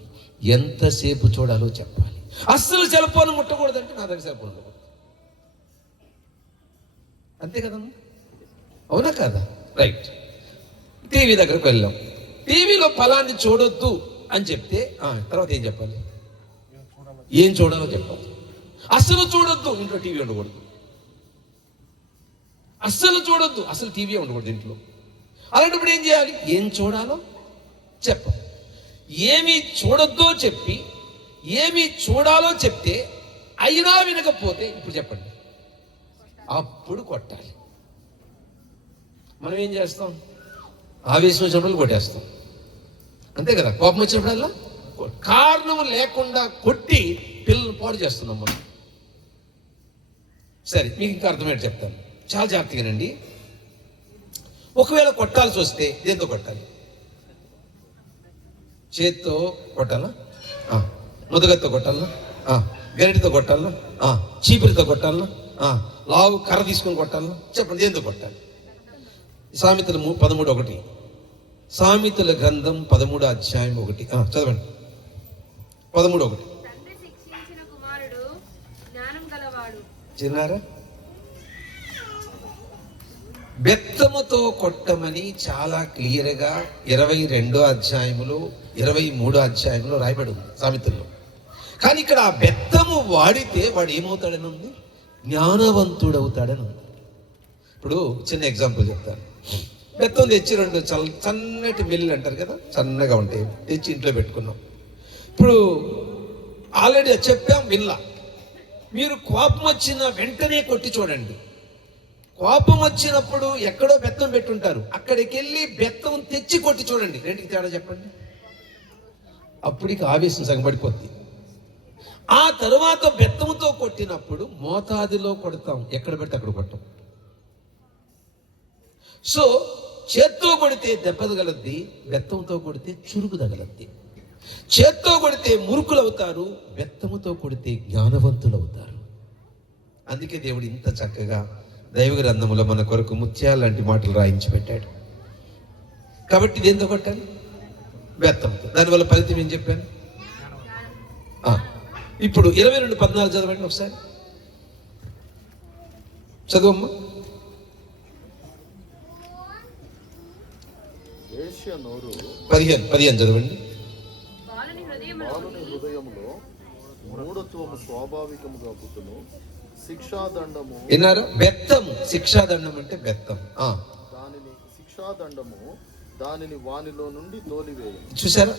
ఎంతసేపు చూడాలో చెప్పాలి. అస్సలు సెల్ ఫోన్ ముట్టకూడదంటే నా దగ్గర సెల్ ఫోన్ ఉండకూడదు. అంతే కదమ్మా, అవునా కాదా? రైట్. టీవీ దగ్గరకు వెళ్ళాం, టీవీలో ఫలాన్ని చూడొద్దు అని చెప్తే తర్వాత ఏం చెప్పాలి? ఏం చూడాలో చెప్పాలి. అస్సలు చూడొద్దు, ఇంట్లో టీవీ ఉండకూడదు. అస్సలు చూడొద్దు, అసలు టీవీ ఉండకూడదు ఇంట్లో. అలాంటప్పుడు ఏం చేయాలి? ఏం చూడాలో చెప్పాలి. ఏమి చూడొద్దో చెప్పి ఏమి చూడాలో చెప్తే అయినా వినకపోతే ఇప్పుడు చెప్పండి, అప్పుడు కొట్టాలి. మనం ఏం చేస్తాం? ఆవేశం వచ్చినప్పుడు కొట్టేస్తాం, అంతే కదా. కోపం వచ్చినప్పుడల్లా కారణం లేకుండా కొట్టి పిల్లల్ని పాడు చేస్తున్నాం మనం. సరే, మీకు ఇంకా అర్థమయ్యేది చెప్తాను, చాలా జాగ్రత్తగానండి. ఒకవేళ కొట్టాల్సి వస్తే దేంతో కొట్టాలి? చేత్తో కొట్టాలా? ముదగతో కొట్టాలా? గరిటితో కొట్టాలా? చీపురితో కొట్టాలా? లావు కర్ర తీసుకొని కొట్టాలా? చెప్పండి, దేంతో కొట్టాలి? సామెతలు 13:1, సామెతల గ్రంథం 13:1 చదవండి. 13:1 తండ్రి శిక్షించిన కుమారుడు జ్ఞానం గలవాడు. చిన్నారా, బెత్తముతో కొట్టమని చాలా క్లియర్గా 22వ అధ్యాయములో 23వ అధ్యాయంలో రాయబడి ఉంది సామెతల్లో. కానీ ఇక్కడ ఆ బెత్తము వాడితే వాడు ఏమవుతాడని ఉంది? జ్ఞానవంతుడవుతాడని ఉంది. ఇప్పుడు చిన్న ఎగ్జాంపుల్ చెప్తాను. బెత్తం తెచ్చి 2 సన్నటి మిల్లు అంటారు కదా, సన్నగా ఉంటాయి, తెచ్చి ఇంట్లో పెట్టుకున్నాం. ఇప్పుడు ఆల్రెడీ చెప్పాం విల్లా, మీరు కోపం వచ్చిన వెంటనే కొట్టి చూడండి. కోపం వచ్చినప్పుడు ఎక్కడో బెత్తం పెట్టుంటారు, అక్కడికి వెళ్ళి బెత్తం తెచ్చి కొట్టి చూడండి, రెండుకి తేడా చెప్పండి. అప్పటికి ఆవేశం సగబడిపోద్ది. ఆ తరువాత బెత్తంతో కొట్టినప్పుడు మోతాదులో కొడతాం, ఎక్కడ పెడితే అక్కడ కొట్టాం. సో చేత్తో కొడితే దెబ్బ తగలద్ది, బెత్తంతో కొడితే చురుకు తగలద్ది. చేత్తో కొడితే మురుకులు అవుతారు, బెత్తముతో కొడితే జ్ఞానవంతులు అవుతారు. అందుకే దేవుడు ఇంత చక్కగా దైవ గ్రంథములో మన కొరకు ముత్యాల లాంటి మాటలు రాయించి పెట్టాడు. కాబట్టి దేంతో కొట్టాలి? బెత్తంతో. దానివల్ల ఫలితం ఏం చెప్పాను? ఇప్పుడు 22:14 చదవండి ఒకసారి, చదువమ్మా. 15 చదవండి. బాలుని హృదయములో మూఢత్వము స్వాభావికముగా పుట్టును, శిక్షాదండము. విన్నారా? బెత్తము, శిక్షాదండం అంటే బెత్తం. దానిని శిక్షాదండము దానిని వానిలో నుండి తోలివేయు. చూసారా?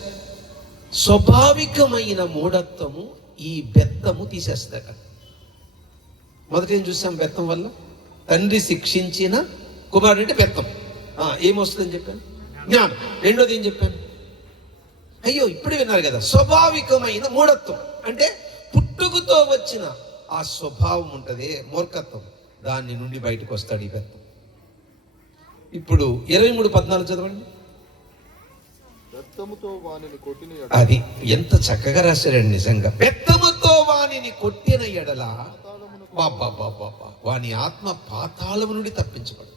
స్వాభావికమైన మూఢత్వము ఈ బెత్తము తీసేస్తాక. మొదట ఏం చూసాం? బెత్తం వల్ల తండ్రి శిక్షించిన కుమారుడు అంటే బెత్తం. ఏమొస్తుందని చెప్పాను? జ్ఞానం. రెండోది ఏం చెప్పాను? అయ్యో ఇప్పుడు విన్నారు కదా, స్వాభావికమైన మూఢత్వం అంటే పుట్టుకతో వచ్చిన ఆ స్వభావం ఉంటుంది, మూర్ఖత్వం, దాని నుండి బయటకు వస్తాడు ఈ బెత్తం. ఇప్పుడు 23:14 చదవండి. బెత్తముతో వానిని కొట్టిన అది ఎంత చక్కగా రాశారండి నిజంగా. బెత్తముతో వానిని కొట్టిన ఎడల వాని ఆత్మ పాతాళము నుండి తప్పించబడు.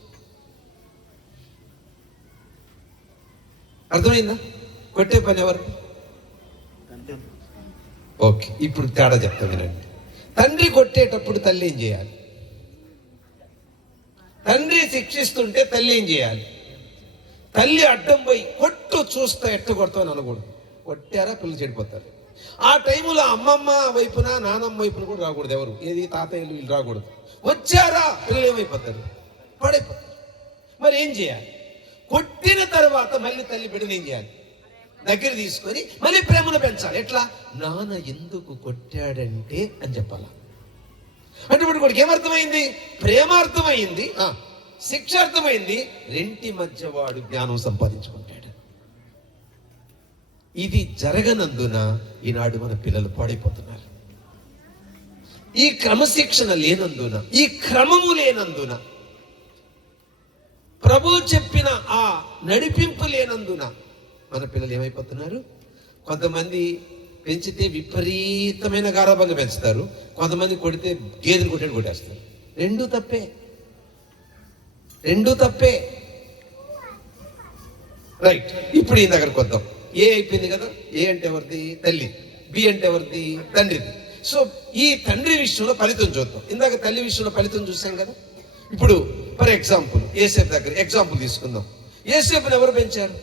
అర్థమైందా? కొట్టే పని ఎవరు? ఓకే, ఇప్పుడు తేడా చెప్తా వినండి. తండ్రి కొట్టేటప్పుడు తల్లి ఏం చేయాలి? తండ్రి శిక్షిస్తుంటే తల్లి ఏం చేయాలి? తల్లి అడ్డం పోయి కొట్టు, చూస్తా ఎట్ట కొడతామని అనకూడదు. కొట్టారా పిల్లలు చెడిపోతారు. ఆ టైంలో అమ్మమ్మ వైపున నానమ్మ వైపున కూడా రాకూడదు. ఎవరు? ఏది తాతయ్యలు వీళ్ళు రాకూడదు. వచ్చారా పిల్లలు ఏమైపోతారు? పడైపోతారు. మరి ఏం చేయాలి? కొట్టిన తర్వాత మళ్ళీ తల్లి బిడ్డను ఏం చేయాలి? దగ్గర తీసుకొని మళ్ళీ ప్రేమను పెంచాలి. ఎట్లా? నాన్న ఎందుకు కొట్టాడంటే అని చెప్పాలా. అంటే ఇప్పుడు కొడుకు ఏమర్థమైంది? ప్రేమ అర్థమైంది, శిక్ష అర్థమైంది. రెంటి మధ్య వాడు జ్ఞానం సంపాదించుకుంటాడు. ఇది జరగనందున ఈనాడు మన పిల్లలు పాడైపోతున్నారు. ఈ క్రమశిక్షణ లేనందున, ఈ క్రమము లేనందున, ప్రభు చెప్పిన ఆ నడిపింపు లేనందున మన పిల్లలు ఏమైపోతున్నారు? కొంతమంది పెంచితే విపరీతమైన గారాబంగా పెంచుతారు, కొంతమంది కొడితే గేదెలు కొట్టేది కొట్టేస్తారు. రెండూ తప్పే. రైట్, ఇప్పుడు ఈ దగ్గరకు వద్దాం. ఏ అయిపోయింది కదా. ఏ అంటే ఎవరిది? తల్లి. బి అంటే ఎవరిది? తండ్రిది. సో ఈ తండ్రి విషయంలో ఫలితం చూద్దాం. ఇందాక తల్లి విషయంలో ఫలితం చూసాం కదా. ఇప్పుడు ఫర్ ఎగ్జాంపుల్ యేసేపు దగ్గర ఎగ్జాంపుల్ తీసుకుందాం. యేసేపుని ఎవరు పెంచారు?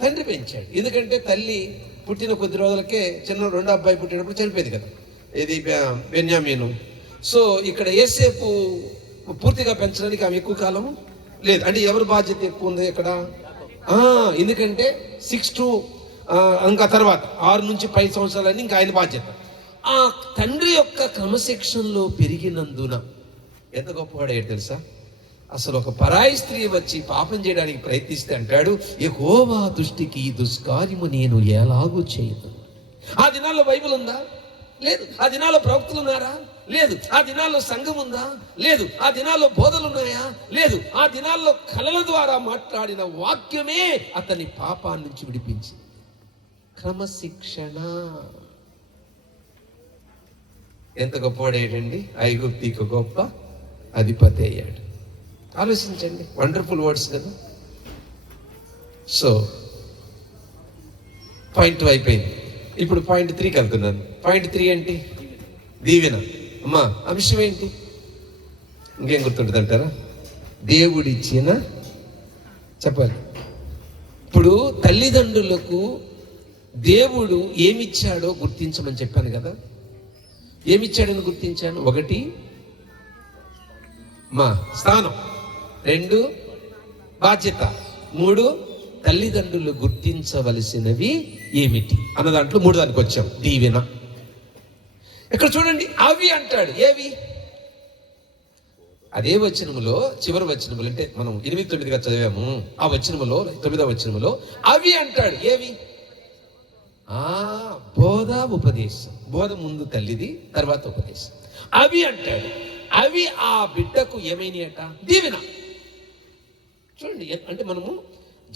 తండ్రి పెంచాడు. ఎందుకంటే తల్లి పుట్టిన కొద్ది రోజులకే చిన్న రెండో అబ్బాయి పుట్టినప్పుడు చనిపోయింది కదా, ఇది బెన్యామీను. సో ఇక్కడ యేసేపు పూర్తిగా పెంచడానికి ఆమె ఎక్కువ కాలం లేదు. అంటే ఎవరి బాధ్యత ఎక్కువ ఉంది ఇక్కడ? ఎందుకంటే 6 to ఇంకా తర్వాత 6 నుంచి 10 సంవత్సరాలని ఇంకా ఆయన బాధ్యత. ఆ తండ్రి యొక్క క్రమశిక్షణలో పెరిగినందున ఎంత గొప్పవాడయ్యాడు తెలుసా? అసలు ఒక పరాయి స్త్రీ వచ్చి పాపం చేయడానికి ప్రయత్నిస్తే అంటాడు, యెహోవా దృష్టికి ఈ దుష్కార్యము నేను ఎలాగూ చేయను. ఆ దినాల్లో బైబిల్ ఉందా? లేదు. ఆ దినాల్లో ప్రవక్తలు ఉన్నారా? లేదు. ఆ దినాల్లో సంఘం ఉందా? లేదు. ఆ దినాల్లో బోధలు ఉన్నాయా? లేదు. ఆ దినాల్లో కళల ద్వారా మాట్లాడిన వాక్యమే అతని పాపాన్ని నుంచి విడిపించి క్రమశిక్షణ. ఎంత గొప్పవాడేటండి, ఐగుప్తికి గొప్ప అధిపతి అయ్యాడు. ఆలోచించండి, వండర్ఫుల్ వర్డ్స్ కదా. సో పాయింట్ 2 అయిపోయింది. ఇప్పుడు పాయింట్ 3కి వెళ్తున్నాను. పాయింట్ 3 ఏంటి? దీవెన. అమ్మా, అంశం ఏంటి? ఇంకేం గుర్తుంటుంది అంటారా? దేవుడిచ్చిన, చెప్పాలి. ఇప్పుడు తల్లిదండ్రులకు దేవుడు ఏమిచ్చాడో గుర్తించమని చెప్పాను కదా. ఏమిచ్చాడని గుర్తించాను? 1 మా స్థానం, 2 బాధ్యత, 3 తల్లిదండ్రులు గుర్తించవలసినవి ఏమిటి అన్న దాంట్లో 3 దానికి వచ్చాం. దీవెన. ఇక్కడ చూడండి, అవి అంటాడు. ఏవి? అదే వచనములో, చివరి వచనములు అంటే మనం 8-9గా చదివాము. ఆ వచనములో 9వ వచనములో అవి అంటాడు. ఏవి? బోధ, ఉపదేశం. బోధ ముందు తల్లిది, తర్వాత ఉపదేశం. అవి అంటాడు. అవి ఆ బిడ్డకు ఏమైనాయట? దీవెన. చూడండి, అంటే మనము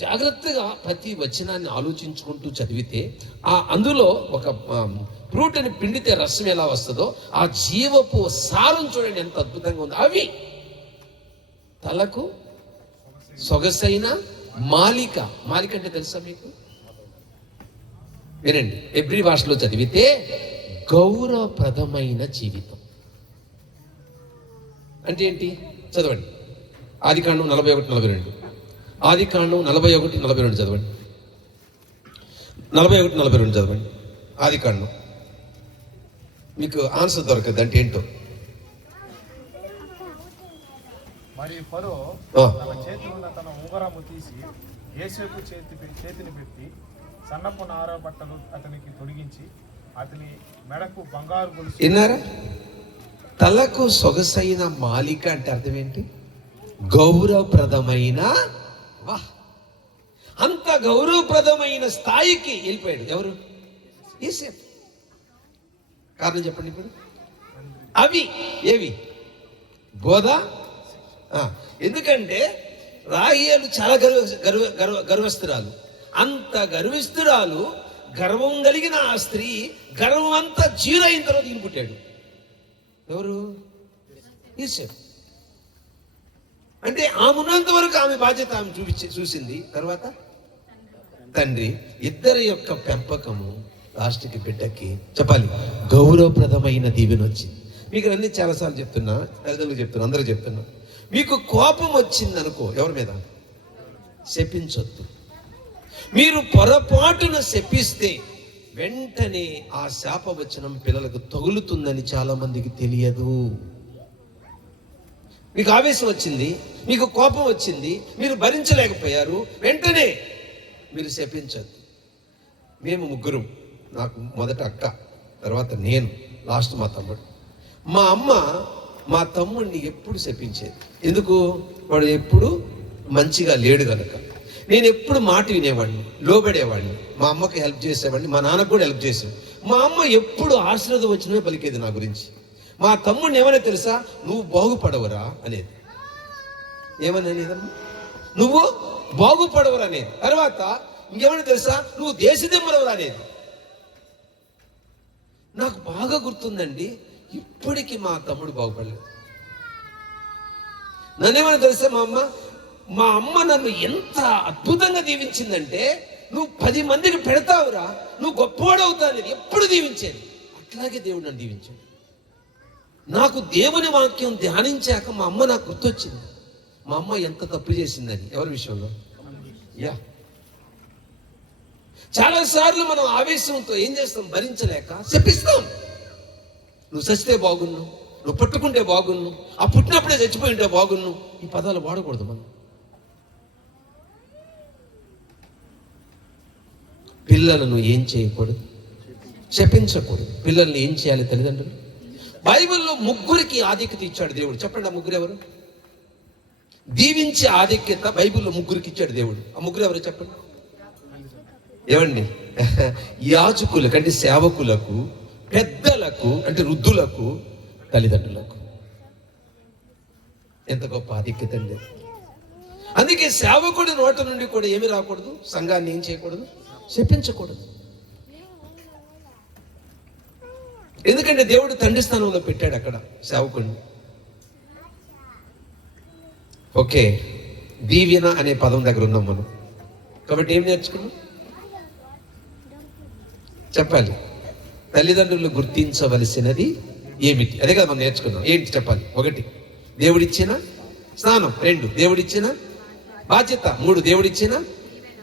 జాగ్రత్తగా ప్రతి వచనాన్ని ఆలోచించుకుంటూ చదివితే అందులో ఒక ఫ్రూట్ అని పిండితే రసం ఎలా వస్తుందో ఆ జీవపు సారం చూడండి ఎంత అద్భుతంగా ఉంది. అవి తలకు సొగసైన మాలిక. మాలిక అంటే తెలుసా మీకు? వినండి, ఎబ్రీ భాషలో చదివితే గౌరవప్రదమైన జీవితం అంటే ఏంటి? చదవండి. ఆదికాండం 41-42. ఆదికాండం 41-42 చదవండి. 41-42 చదవండి. ఆదికాండం. మీకు ఆన్సర్ దొరకదు అంటే ఏంటో. మరి ఫరో తన చేతిలో తన ఉంగరము తీసి యోసేపు చేతిని పెట్టి సన్నపు నార బట్టలు అతనికి తొడిగించి అతని మెడకు బంగారు గొలుసు. విన్నారా? తలకు సొగసైన మాలిక అంటే అర్థం ఏంటి? గౌరవప్రదమైన. అంత గౌరవప్రదమైన స్థాయికి వెళ్ళిపోయాడు. ఎవరు? యోసేపు. కారణం చెప్పండి ఇప్పుడు. అవి ఏవి? బోధ. ఎందుకంటే రాహేలు చాలా గర్వస్తురాలు. అంత గర్విస్తురాలు, గర్వం కలిగిన ఆ స్త్రీ గర్వం అంతా జీరో అయిన తర్వాత ఈయన పుట్టాడు. ఎవరు? యోసేపు. అంటే ఆమె ఉన్నంత వరకు ఆమె బాధ్యత ఆమె చూసింది. తర్వాత తండ్రి. ఇద్దరి యొక్క పెంపకము లాస్ట్కి బిడ్డకి చెప్పాలి గౌరవప్రదమైన దీవెన వచ్చింది. మీకు అన్ని చాలాసార్లు చెప్తున్నా, తల్లిదండ్రులు చెప్తున్నా, అందరూ చెప్తున్నా. మీకు కోపం వచ్చింది అనుకో, ఎవరి మీద? శపించొద్దు. మీరు పొరపాటున శపిస్తే వెంటనే ఆ శాపవచనం పిల్లలకు తగులుతుందని చాలా మందికి తెలియదు. మీకు ఆవేశం వచ్చింది, మీకు కోపం వచ్చింది, మీరు భరించలేకపోయారు, వెంటనే మీరు శపించద్దు. మేము ముగ్గురం, నాకు మొదట అక్క, తర్వాత నేను, లాస్ట్ మా తమ్ముడు. మా అమ్మ మా తమ్ముడిని ఎప్పుడు శపించేది. ఎందుకు? వాడు ఎప్పుడు మంచిగా లేడు కనుక. నేను ఎప్పుడు మాట వినేవాడిని, లోబడేవాడిని, మా అమ్మకి హెల్ప్ చేసేవాడిని, మా నాన్నకు కూడా హెల్ప్ చేసేవాడిని. మా అమ్మ ఎప్పుడు ఆశీర్వాదం వచ్చినవే పలికేది నా గురించి. మా తమ్ముడిని ఏమైనా తెలుసా? నువ్వు బాగుపడవరా అనేది. ఏమని అనేదమ్మా? నువ్వు బాగుపడవరా అనేది. తర్వాత ఇంకేమైనా తెలుసా? నువ్వు దేశదిమ్మరవరా అనేది. నాకు బాగా గుర్తుందండి, ఇప్పటికీ మా తమ్ముడు బాగుపడలేదు. నన్నేమైనా తెలుసా? మా అమ్మ నన్ను ఎంత అద్భుతంగా దీవించిందంటే, నువ్వు 10 మందికి పెడతావురా, నువ్వు గొప్పవాడవుతావు అనేది ఎప్పుడు దీవించేది. అట్లాగే దేవుడు నన్ను దీవించాడు. నాకు దేవుని వాక్యం ధ్యానించాక మా అమ్మ నాకు గుర్తొచ్చింది, మా అమ్మ ఎంత తప్పు చేసిందని. ఎవరి విషయంలో? చాలాసార్లు మనం ఆవేశంతో ఏం చేస్తాం? భరించలేక శపిస్తాం. నువ్వు చస్తే బాగున్ను, నువ్వు పట్టుకుంటే బాగున్ను, ఆ పుట్టినప్పుడే చచ్చిపోయి ఉంటే బాగున్ను. ఈ పదాలు వాడకూడదు. మనం పిల్లలను ఏం చేయకూడదు? శపించకూడదు. పిల్లల్ని ఏం చేయాలి తల్లిదండ్రులు? బైబిల్లో 3కి ఆధిక్యత ఇచ్చాడు దేవుడు. చెప్పండి, ఆ 3 ఎవరు? దీవించే ఆధిక్యత బైబిల్లో ముగ్గురికి ఇచ్చాడు దేవుడు. ఆ ముగ్గురు ఎవరు చెప్పండి? ఏమండి? యాజకులకు అంటే సేవకులకు, పెద్దలకు అంటే వృద్ధులకు, తల్లిదండ్రులకు. ఎంత గొప్ప ఆధిక్యత అండి! అందుకే సేవకుడి నోట నుండి కూడా ఏమి రాకూడదు, సంఘాన్ని ఏం చేయకూడదు, శపించకూడదు. ఎందుకంటే దేవుడు తండ్రి స్థానంలో పెట్టాడు అక్కడ సేవకుడిని. ఓకే, దీవెన అనే పదం దగ్గర ఉన్నాం మనం. కాబట్టి ఏం నేర్చుకున్నాం చెప్పాలి? తల్లిదండ్రులు గుర్తించవలసినది ఏమిటి? అదే కదా మనం నేర్చుకున్నాం. ఏంటి చెప్పాలి? 1, దేవుడిచ్చిన స్నానం. 2, దేవుడిచ్చిన బాధ్యత. 3, దేవుడిచ్చిన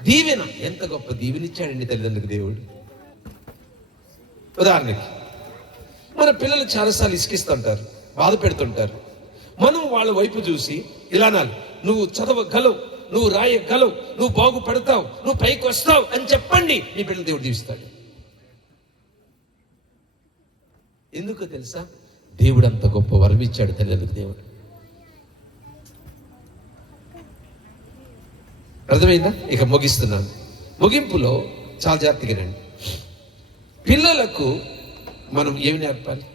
దీవెన. ఎంత గొప్ప దీవెన ఇచ్చాడండి తల్లిదండ్రులకు దేవుడు. ఉదాహరణకి మన పిల్లలు చాలాసార్లు ఇసుకిస్తుంటారు, బాధ పెడుతుంటారు. మనం వాళ్ళ వైపు చూసి ఇలా అనాలి, నువ్వు చదవగలవు, నువ్వు రాయగలవు, నువ్వు బాగుపడతావు, నువ్వు పైకి వస్తావు అని చెప్పండి. మీ పిల్లలు దేవుడు దీవిస్తాడు. ఎందుకు తెలుసా? దేవుడు అంత గొప్ప వరం ఇచ్చాడు తల్లిదండ్రులకు దేవుడు. అర్థమైందా? ఇక ముగిస్తున్నాను. ముగింపులో చాలా జాగ్రత్తగా రండి. పిల్లలకు మనం ఏమి నేర్పాలి?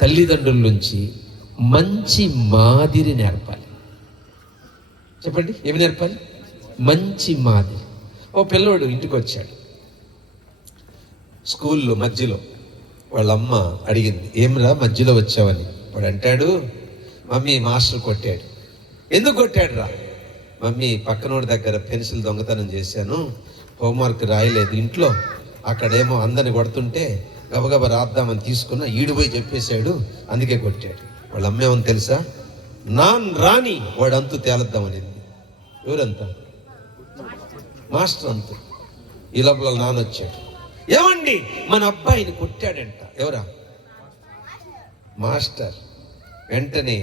తల్లిదండ్రుల నుంచి మంచి మాదిరి నేర్పాలి. చెప్పండి, ఏమి నేర్పాలి? మంచి మాదిరి. ఓ పిల్లోడు ఇంటికి వచ్చాడు. స్కూల్లో మధ్యలో వాళ్ళ అమ్మ అడిగింది, ఏమిరా మధ్యలో వచ్చావని. వాడు అంటాడు, మమ్మీ మాస్టర్ కొట్టాడు. ఎందుకు కొట్టాడు రా? మమ్మీ పక్కనోడి దగ్గర పెన్సిల్ దొంగతనం చేశాను, హోంవర్క్ రాయలేదు ఇంట్లో, అక్కడేమో అందరిని కొడుతుంటే గబగబా రాద్దామని తీసుకున్నా, ఈడిపోయి చెప్పేశాడు, అందుకే కొట్టాడు. వాళ్ళ అమ్మ ఏమని తెలుసా? నాన్ రాని వాడు అంతు తేలద్దామనింది. ఎవరంతా? మాస్టర్ అంతు. ఈ లోపల నాన్న వచ్చాడు, ఏమండి మన అబ్బాయిని కొట్టాడంట. ఎవరా? మాస్టర్. వెంటనే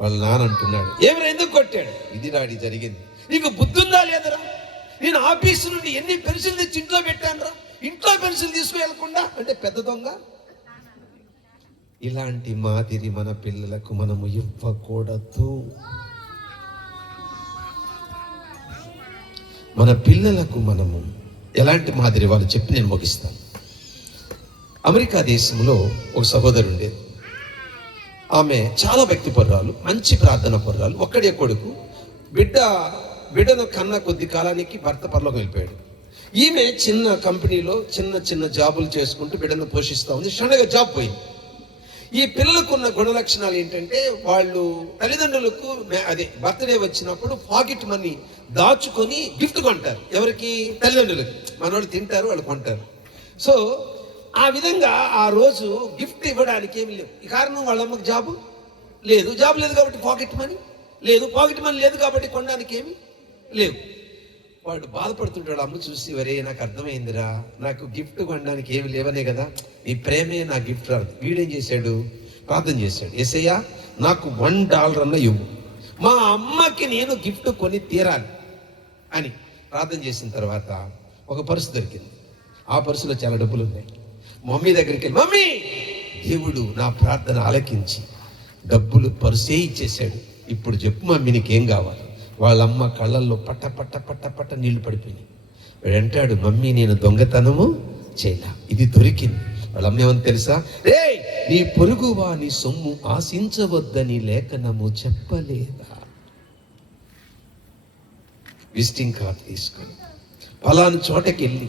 వాళ్ళ నాన్న అంటున్నాడు, ఏమైనా ఎందుకు కొట్టాడు? ఇది రాడి జరిగింది. నీకు బుద్ధి ఉందా లేదరా? నేను ఆఫీసు నుండి ఎన్ని పెన్సిల్ తెచ్చి ఇంట్లో పెట్టాను రా, ఇంట్లో పెన్సిల్ తీసుకువెళ్ళకుండా అంటే పెద్ద దొంగ. ఇలాంటి మాదిరి మన పిల్లలకు మనము ఇవ్వకూడదు. మన పిల్లలకు మనము ఎలాంటి మాదిరి వాళ్ళు చెప్పి నేను ముగిస్తాను. అమెరికా దేశంలో ఒక సహోదరు ఉండేది. ఆమె చాలా భక్తిపరురాలు, మంచి ప్రార్థన పరురాలు. ఒక్కడే కొడుకు. బిడ్డను కన్న కొద్ది కాలానికి భర్త పరలోకి వెళ్ళిపోయాడు. ఈమె చిన్న కంపెనీలో చిన్న జాబులు చేసుకుంటూ బిడ్డను పోషిస్తూ ఉంది. సడన్గా జాబ్ పోయింది. ఈ పిల్లలకున్న గుణలక్షణాలు ఏంటంటే, వాళ్ళు తల్లిదండ్రులకు బర్త్డే వచ్చినప్పుడు పాకెట్ మనీ దాచుకొని గిఫ్ట్ కొంటారు. ఎవరికి? తల్లిదండ్రులకు. మనోళ్ళు తింటారు, వాళ్ళు కొంటారు. సో ఆ విధంగా ఆ రోజు గిఫ్ట్ ఇవ్వడానికి ఏమి లేవు. ఈ కారణం వాళ్ళ అమ్మకి జాబ్ లేదు కాబట్టి పాకెట్ మనీ లేదు, పాకెట్ మనీ లేదు కాబట్టి కొనడానికి ఏమి లేవు. వాడు బాధపడుతుంటాడు. అమ్మ చూసి, వరే నాకు అర్థమైందిరా, నాకు గిఫ్ట్ కొనడానికి ఏమి లేవనే కదా, నీ ప్రేమే నా గిఫ్ట్ రాదు. వీడేం చేశాడు? ప్రార్థన చేశాడు, యేసయ్యా నాకు $1 అన్న ఇవ్వు, మా అమ్మకి నేను గిఫ్ట్ కొని తీరాలి అని ప్రార్థన చేసిన తర్వాత ఒక పర్సు దొరికింది. ఆ పర్సులో చాలా డబ్బులు ఉన్నాయి. మమ్మీ దగ్గరికి వెళ్ళి, మమ్మీ దేవుడు నా ప్రార్థన ఆలకించి డబ్బులు పర్సే ఇచ్చేశాడు, ఇప్పుడు చెప్పు మమ్మీ నీకేం కావాలి? వాళ్ళమ్మ కళ్ళల్లో పట్ట పట్ట పట్ట పట్ట నీళ్లు పడిపోయినాయి. వాడు అంటాడు, మమ్మీ నేను దొంగతనము చేయలా, ఇది దొరికింది. వాళ్ళమ్మ ఏమని తెలుసా? రే నీ పొరుగువా నీ సొమ్ము ఆశించవద్దని లేఖనము చెప్పలేదా? విజిటింగ్ కార్డు తీసుకొని ఫలానా చోటకి వెళ్ళి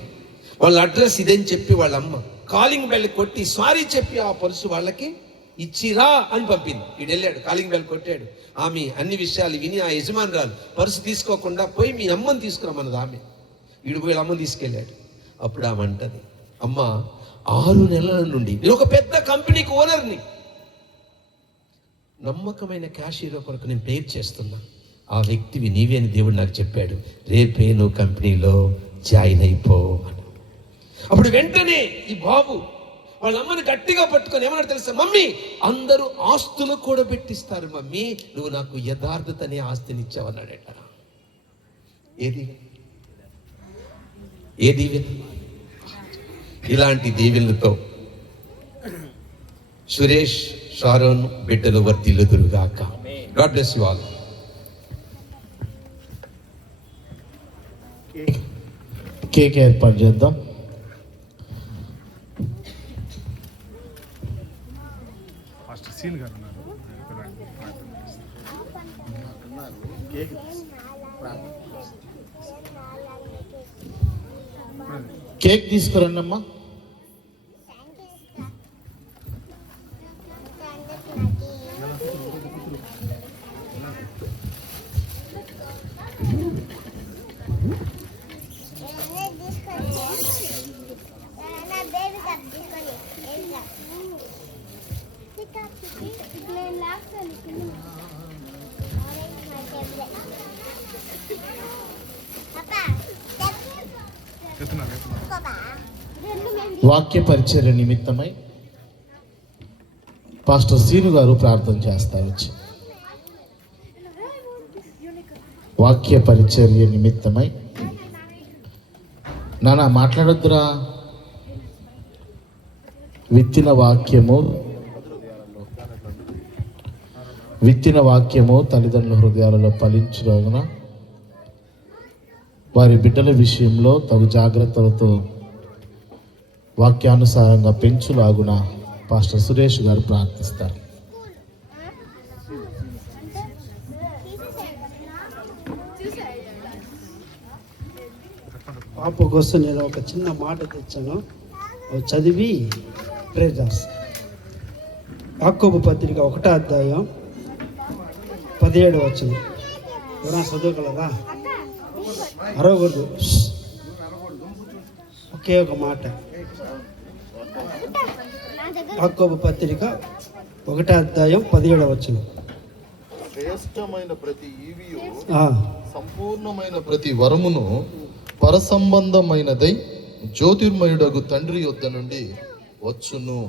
వాళ్ళ అడ్రస్ ఇదని చెప్పి వాళ్ళమ్మ కాలింగ్ బెల్ కొట్టి సారీ చెప్పి ఆ పర్సు వాళ్ళకి ఇచ్చిరా అని పంపింది. వీడు వెళ్ళాడు, కాలింగ్ బెల్ కొట్టాడు. ఆమె అన్ని విషయాలు విని ఆ యజమానురాలు పర్సు తీసుకోకుండా పోయి మీ అమ్మని తీసుకురమ్మన్నది ఆమె. వీడు పోయి అమ్మని తీసుకెళ్ళాడు. అప్పుడు ఆమె అంటది, అమ్మ 6 నెలల నుండి నేను ఒక పెద్ద కంపెనీకి ఓనర్ని, నమ్మకమైన క్యాషియర్ కొరకు నేను పేరు చేస్తున్నా, ఆ వ్యక్తివి నీవే అని దేవుడు నాకు చెప్పాడు, రేపే నువ్వు కంపెనీలో జాయిన్ అయిపో అని. అప్పుడు వెంటనే ఈ బాబు వాళ్ళ అమ్మని గట్టిగా పట్టుకొని ఏమన్నా తెలుసా? మమ్మీ అందరూ ఆస్తులు కూడా పెట్టిస్తారు మమ్మీ, నువ్వు నాకు యథార్థత అనే ఆస్తిని ఇచ్చావన్నాడట. ఏ దీవెన! ఇలాంటి దీవెనలతో సురేష్ షారోన్ బిడ్డలు వర్ధిల్లుదురుగాక. God bless you all. Cake ఏర్పాటు చేద్దాం. ఫస్ట్ సీన్ గారు ఉన్నారు. కేక్ కేక్ తీసుకురండి అమ్మా. వాక్య పరిచర్య నిమిత్తమై పాస్టర్ సీను గారు ప్రార్థన చేస్తారు. వచ్చి వాక్య పరిచర్య నిమిత్తమై నాన్న మాట్లాడొద్దురా. విత్తిన వాక్యము తల్లిదండ్రుల హృదయాలలో ఫలించులాగున వారి బిడ్డల విషయంలో తగు జాగ్రత్తలతో వాక్యానుసారంగా పెంచులాగున పాస్టర్ సురేష్ గారు ప్రార్థిస్తారు. పాప కోసం నేను ఒక చిన్న మాట తెచ్చాను, అవి చదివి ప్రేర్ చేస్తాను. యాకోబు పత్రిక 1వ అధ్యాయం 17వ వచనం. ఎవరైనా చదవగలరా? అరవకూడదు, ఒకే ఒక మాట. యాకోబు పత్రిక 1వ అధ్యాయం 17వ వచనం. శ్రేష్టమైన ప్రతి ఈవియు సంపూర్ణమైన ప్రతి వరమును పరసంబంధమైనదై జ్యోతిర్మయుడగు తండ్రి యొద్ద నుండి వచ్చును.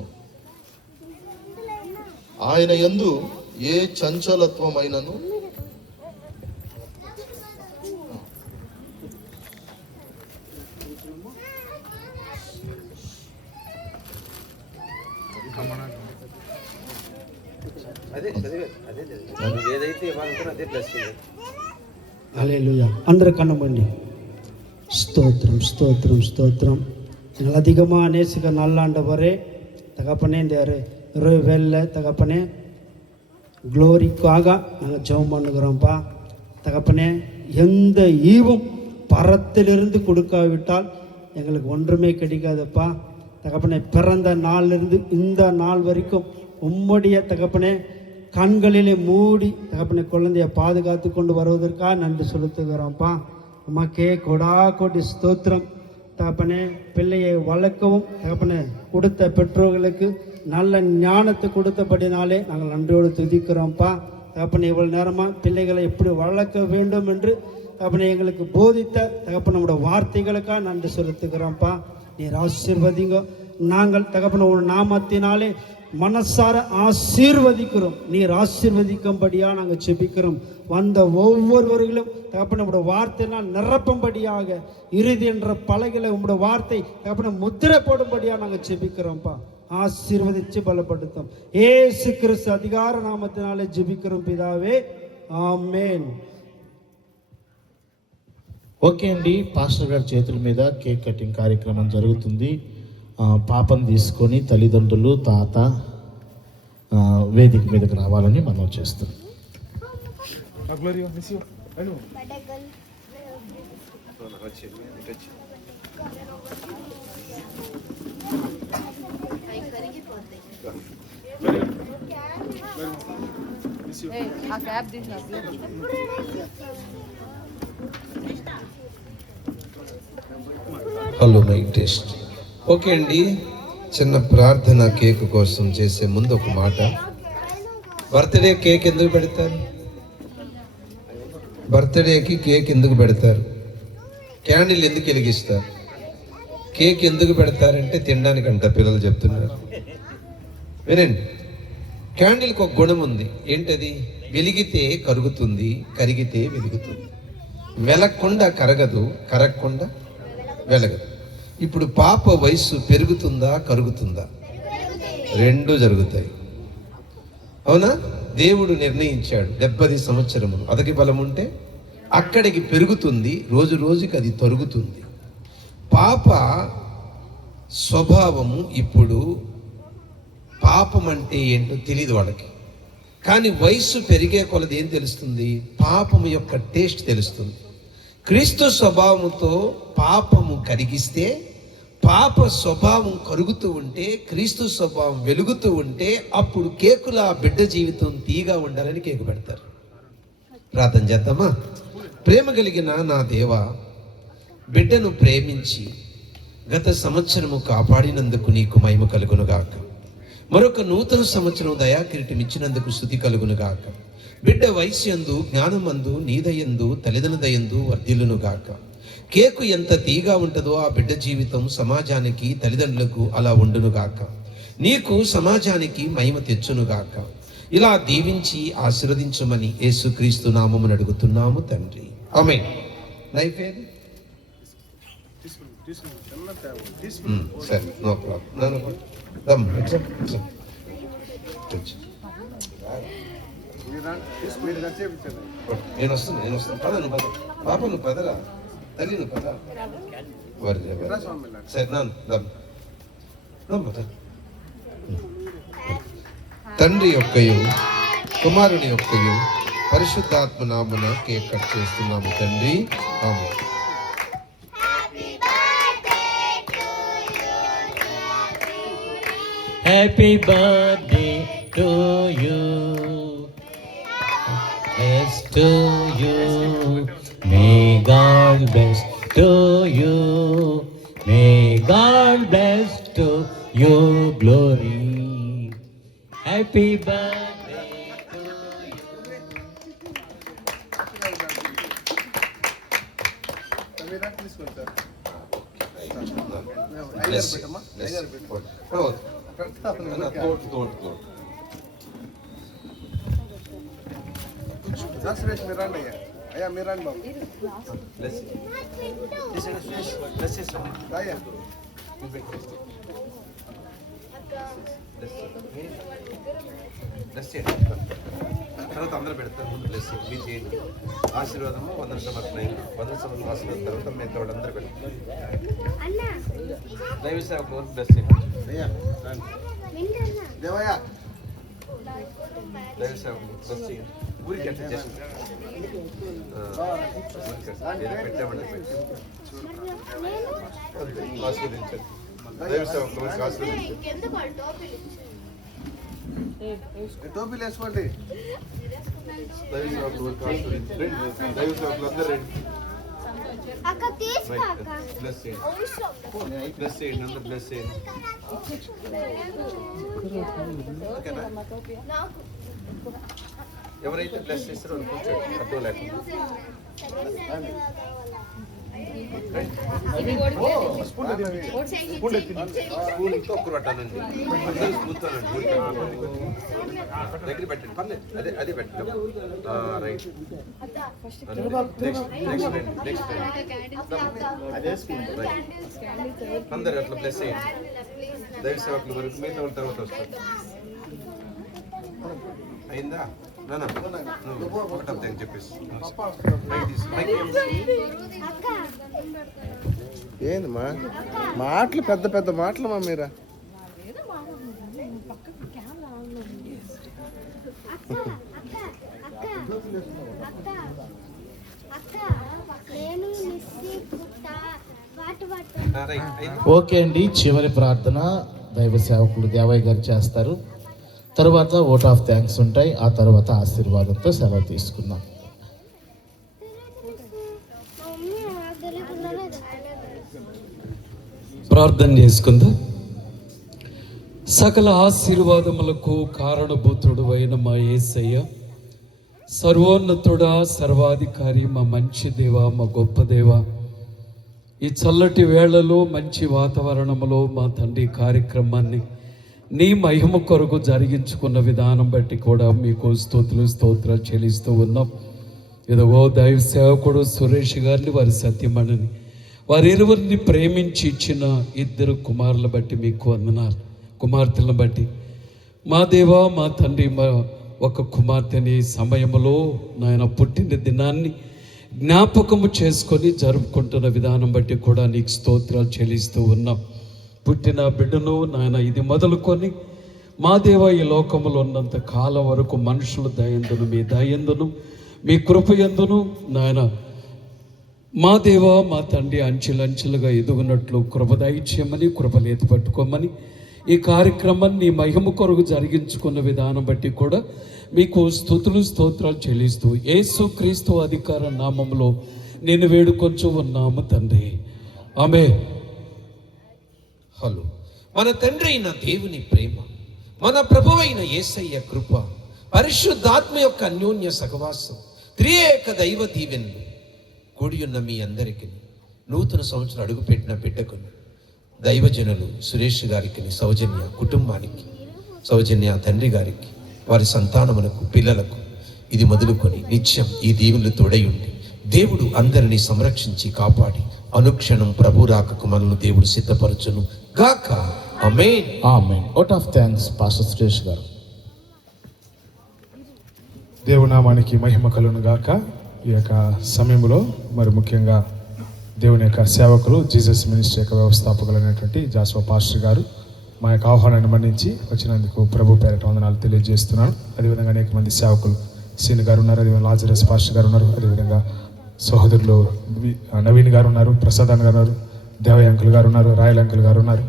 ఆయన యందు ఏ చంచలత్వమైనను హల్లెలూయా. అందరు కన్నమండి. స్తోత్రం ಸ್ತೋತ್ರಂ ಸ್ತೋತ್ರಂ. அதிகமாக நேசிக்க நல்லாண்டவரே தகப்பனே, இந்த இரவு வேலை தகப்பனே க்ளோரிக்காக நாங்கள் ஜெபம் பண்ணுகிறோம்ப்பா. தகப்பனே, எந்த ஈவும் பரத்திலிருந்து கொடுக்காவிட்டால் எங்களுக்கு ஒன்றுமே கிடைக்காதுப்பா. தகப்பனே, பிறந்த நாளிலிருந்து இந்த நாள் வரைக்கும் உம்முடைய தகப்பனே கண்களிலே மூடி தகப்பனே குழந்தைய பாதுகாத்து கொண்டு வருவதற்காக நன்றி செலுத்துகிறோம்ப்பா. உமக்கே கொடா கோடி ஸ்தோத்திரம். தகப்பனே, பிள்ளையை வளர்க்கவும் தகப்பனே கொடுத்த பெற்றோர்களுக்கு நல்ல ஞானத்தை கொடுத்தபடினாலே நாங்கள் நன்றியோடு துதிக்கிறோம்ப்பா. தகப்பனே, இவ்வளோ நேரமாக பிள்ளைகளை எப்படி வளர்க்க வேண்டும் என்று தகப்பனே எங்களுக்கு போதித்த தகப்பனே நம்முடைய வார்த்தைகளுக்காக நன்றி செலுத்துகிறோம்ப்பா. நீர் ஆசீர்வதிங்க. நாங்கள் தகப்பனே ஒரு நாமத்தினாலே மனசார ஆசீர்வதிக்கிறோம். நீர் ஆசீர்வதிக்கும்படியாக நாங்கள் செபிக்கிறோம். வந்த ஒவ்வொருவர்களும் தகப்பனே உடைய வார்த்தையினால் நிரப்பும்படியாக இறுதி என்ற பலகைகளை உங்களுடைய வார்த்தை தகப்பனே முத்திரை போடும்படியாக நாங்கள் செபிக்கிறோம்ப்பா. ஆசீர்வதிச்சு பலப்படுத்தும். ஏசு கிறிஸ்து அதிகார நாமத்தினாலே ஜெபிக்கிறோம் பிதாவே, ఆమేన్. ఓకే అండి, పాస్టర్ గారి చేతుల మీద కేక్ కటింగ్ కార్యక్రమం జరుగుతుంది. పాపను తీసుకొని తల్లిదండ్రులు, తాత వేదిక మీదకి రావాలని మనం చేస్తాం. Hello mic test. ఓకే అండి, చిన్న ప్రార్థన కేక్ కోసం చేసే ముందు ఒక మాట. బర్త్డే కేక్ ఎందుకు పెడతారు? బర్త్డేకి కేక్ ఎందుకు పెడతారు? క్యాండిల్ ఎందుకు వెలిగిస్తారు? కేక్ ఎందుకు పెడతారంటే తినడానికంట పిల్లలు చెప్తున్నారు. వినండి, క్యాండిల్కి ఒక గుణం ఉంది. ఏంటది? వెలిగితే కరుగుతుంది, కరిగితే వెలుగుతుంది. వెలగకుండా కరగదు, కరగకుండా వెలగదు. ఇప్పుడు పాప వయసు పెరుగుతుందా, కరుగుతుందా? రెండు జరుగుతాయి, అవునా? దేవుడు నిర్ణయించాడు 70 సంవత్సరములు. అతకి బలం ఉంటే అక్కడికి పెరుగుతుంది, రోజు రోజుకి అది తరుగుతుంది. పాప స్వభావము ఇప్పుడు పాపం అంటే ఏంటో తెలియదు వాళ్ళకి. కానీ వయస్సు పెరిగే కొలది ఏం తెలుస్తుంది? పాపము యొక్క టేస్ట్ తెలుస్తుంది. క్రీస్తు స్వభావముతో పాపము కరిగిస్తే, పాప స్వభావం కరుగుతూ ఉంటే, క్రీస్తు స్వభావం వెలుగుతూ ఉంటే, అప్పుడు కేకుల బిడ్డ జీవితం తీగా ఉండాలని కేకు పెడతారు. ప్రార్థన చేద్దామా? ప్రేమ కలిగిన నా దేవా, బిడ్డను ప్రేమించి గత సంవత్సరము కాపాడినందుకు నీకు మహిమ కలుగునుగాక. మరొక నూతన సంవత్సరం దయాకిరీటం ఇచ్చినందుకు స్తుతి కలుగునుగాక. బిడ్డ వయస్యందు, జ్ఞానమందు, నీదయందు, తల్లిదండ్రులయందు వర్ధిల్లునుగాక. కేకు ఎంత తీగా ఉంటుందో ఆ బిడ్డ జీవితం సమాజానికి, తల్లిదండ్రులకు అలా ఉండునుగాక. నీకు సమాజానికి మహిమ తెచ్చునుగాక. ఇలా దీవించి ఆశీర్వదించమని యేసుక్రీస్తు నామమున అడుగుతున్నాము తండ్రి. ఆమేన్. లైఫ్ ఏది? సరే, నో ప్రాబ్లం. నేను వస్తాను. పద నువ్వు పద. పాప నువ్వు పదరా, తల్లి నువ్వు పద. సరే తండ్రి యొక్కయు కుమారుని యొక్కయు పరిశుద్ధాత్మ నామమున కేక్ కట్ చేస్తున్నాము తండ్రి. ఆమేన్. Happy birthday to you. Yes, to you. May God bless to you. May God bless to you. Glory. Happy birthday to you. Bless you. Bless you. తోడు. అయ్యా మీరు రండి బాబు. తర్వాత అందరూ పెడతారు. ముందు బ్లెస్ మీ చేయండి. ఆశీర్వాదము 100 సంవత్సరాలు 100 సంవత్సరాల ఆశీర్వాదం తర్వాత మిగతా వాళ్ళు అందరూ పెడతారు. దైవ సేవకులు బ్లెస్ చేయండి. దేవయ్య దైవ సేవకులు బ్లెస్ చేయండి. ఊరికి అంటే జస్ట్ పెట్టామంటే ఆశీర్వదించండి. దైవ సేవకులు ఆశీర్వదించండి. టోపీలు వేసుకోండి. దైవ సేవకులు ఆశీర్వదించండి. దైవ సేవకులు అందరూ రండి. బ్లెస్ చేయండి. బ్లెస్ చేయండి. అందరూ బ్లెస్ చేయండి. ఎవరైతే బ్లెస్ చేస్తారో వాళ్ళు కూర్చోండి. అడ్డు లేకుండా స్పూన్ ఇంకా ఒక్కరు పట్టాలండి. అందరూ స్పూన్తోనండి. దగ్గర పెట్టండి. పర్లేదు. అదే పెట్టండి. రైట్. నెక్స్ట్ అందరు అట్లా ప్లస్ చేయండి. దైవ సేవకుల వరకు మిగతా వాళ్ళ తర్వాత వస్తారు. అయిందా? ఒకటి చెప్పేసి ఏంది మా మాటలు పెద్ద పెద్ద మాటలు మా మీరా. ఓకే అండి. చివరి ప్రార్థన దైవ సేవకులు దేవయ్య గారు చేస్తారు. తర్వాత ఓట్ ఆఫ్ థ్యాంక్స్ ఉంటాయి. ఆ తర్వాత ఆశీర్వాదంతో సెలవు తీసుకుందాం. ప్రార్థన చేసుకుందాం. సకల ఆశీర్వాదములకు కారణభూతుడు అయిన మా యేసయ్య, సర్వోన్నతుడా, సర్వాధికారి, మా మంచి దేవ, మా గొప్ప దేవ, ఈ చల్లటి వేళలో మంచి వాతావరణంలో మా తండ్రి కార్యక్రమాన్ని నీ మహిమ కొరకు జరిగించుకున్న విధానం బట్టి కూడా మీకు స్తోత్రాలు చెల్లిస్తూ ఉన్నాం. ఇదిగో దైవ సేవకుడు సురేష్ గారిని, వారి సత్యమణిని, వారిరువురిని ప్రేమించి ఇచ్చిన 2 కుమారుల బట్టి మీకు వందనాలు. కుమార్తెలను బట్టి మా దేవా, మా తండ్రి, ఒక కుమార్తెని సమయంలో నాయన పుట్టిన దినాన్ని జ్ఞాపకము చేసుకొని జరుపుకుంటున్న విధానం బట్టి కూడా నీకు స్తోత్రాలు చెల్లిస్తూ ఉన్నాం. పుట్టిన బిడ్డను నాయన ఇది మొదలుకొని మా దేవ ఈ లోకములో ఉన్నంత కాలం వరకు మనుషుల దయందును మీ దయందును మీ కృపయందును నాయన మా దేవ మా తండ్రి అంచెలంచెలుగా ఎదుగునట్లు కృప దయచేయమని కృపలు ఎత్తి పట్టుకోమని ఈ కార్యక్రమాన్ని నీ మహిమ కొరకు జరిగించుకున్న విధానం బట్టి కూడా మీకు స్తుతులు స్తోత్రాలు చెల్లిస్తూ యేసు క్రీస్తు అధికార నామములో నేను వేడుకొంచు ఉన్నాము తండ్రి. ఆమేన్. హలో, మన తండ్రి అయిన దేవుని ప్రేమ, మన ప్రభువైన యేసయ్య కృప, పరిశుద్ధాత్మ యొక్క అన్యోన్య సహవాసం, త్రియేక దైవ దీవెనలు కూడి ఉన్న మీ అందరికీ నూతన సంవత్సరం అడుగుపెట్టిన బిడ్డకును దైవజనులు సురేష్ గారికి, సౌజన్య కుటుంబానికి, సౌజన్య తండ్రి గారికి, వారి సంతానములకు, పిల్లలకు ఇది మొదలుకొని నిత్యం ఈ దీవెనలు తోడై ఉండి దేవుడు అందరినీ సంరక్షించి కాపాడి అనుక్షణం ప్రభు రాకకు మనల్ని దేవుడు సిద్ధపరచును గాక. Amen. Amen. Out of thanks pastor Suresh గారు. దేవునామానికి మహిమ కలుగును గాక. ఈ యొక్క సమయంలో మరి ముఖ్యంగా దేవుని యొక్క సేవకులు, జీసస్ మినిస్ట్రీ యొక్క వ్యవస్థాపకులైనటువంటి జాస్వా పాస్టర్ గారు మా యొక్క ఆహ్వానాన్ని మన్నించి వచ్చినందుకు ప్రభు పేరిట వందనాలు తెలియజేస్తున్నాను. అదేవిధంగా అనేక మంది సేవకులు సీన్ గారు ఉన్నారు, అదేవిధంగా లాజరస్ పాస్టర్ గారు ఉన్నారు, అదేవిధంగా సహోదరులు నవీన్ గారు ఉన్నారు, ప్రసాద్ గారు ఉన్నారు, దేవయ్య అంకుల్ గారు ఉన్నారు, రాయల్ అంకుల్ గారు ఉన్నారు.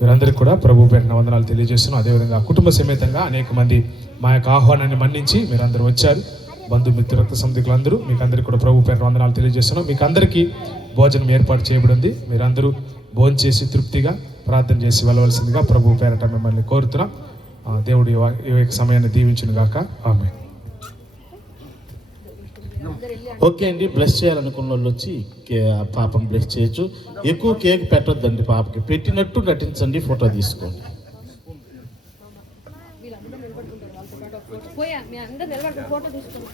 వీరందరికీ కూడా ప్రభు పేరిట వందనాలు తెలియజేస్తున్నాం. అదేవిధంగా కుటుంబ సమేతంగా అనేక మంది మా యొక్క ఆహ్వానాన్ని మన్నించి మీరందరూ వచ్చారు. బంధుమిత్రు, రక్త సంబంధికులందరూ మీకు అందరికీ కూడా ప్రభు పేరిట వందనాలు తెలియజేస్తున్నాం. మీకు అందరికీ భోజనం ఏర్పాటు చేయబడింది. మీరందరూ భోజనం చేసి తృప్తిగా ప్రార్థన చేసి వెళ్ళవలసిందిగా ప్రభు పేరిట మిమ్మల్ని కోరుతున్నాం. దేవుడు ఈ యొక్క సమయాన్ని దీవించును గాక. ఆమేన్. ఓకే అండి, బ్లెస్ చేయాలనుకున్న వాళ్ళు వచ్చి పాపను బ్లెస్ చేయొచ్చు. ఎక్కువ కేక్ పెట్టొద్దండి, పాపకి పెట్టినట్టు నటించండి, ఫోటో తీసుకోండి. పోయా మీ అందరు నిలబడి ఫోటో తీసుకోండి.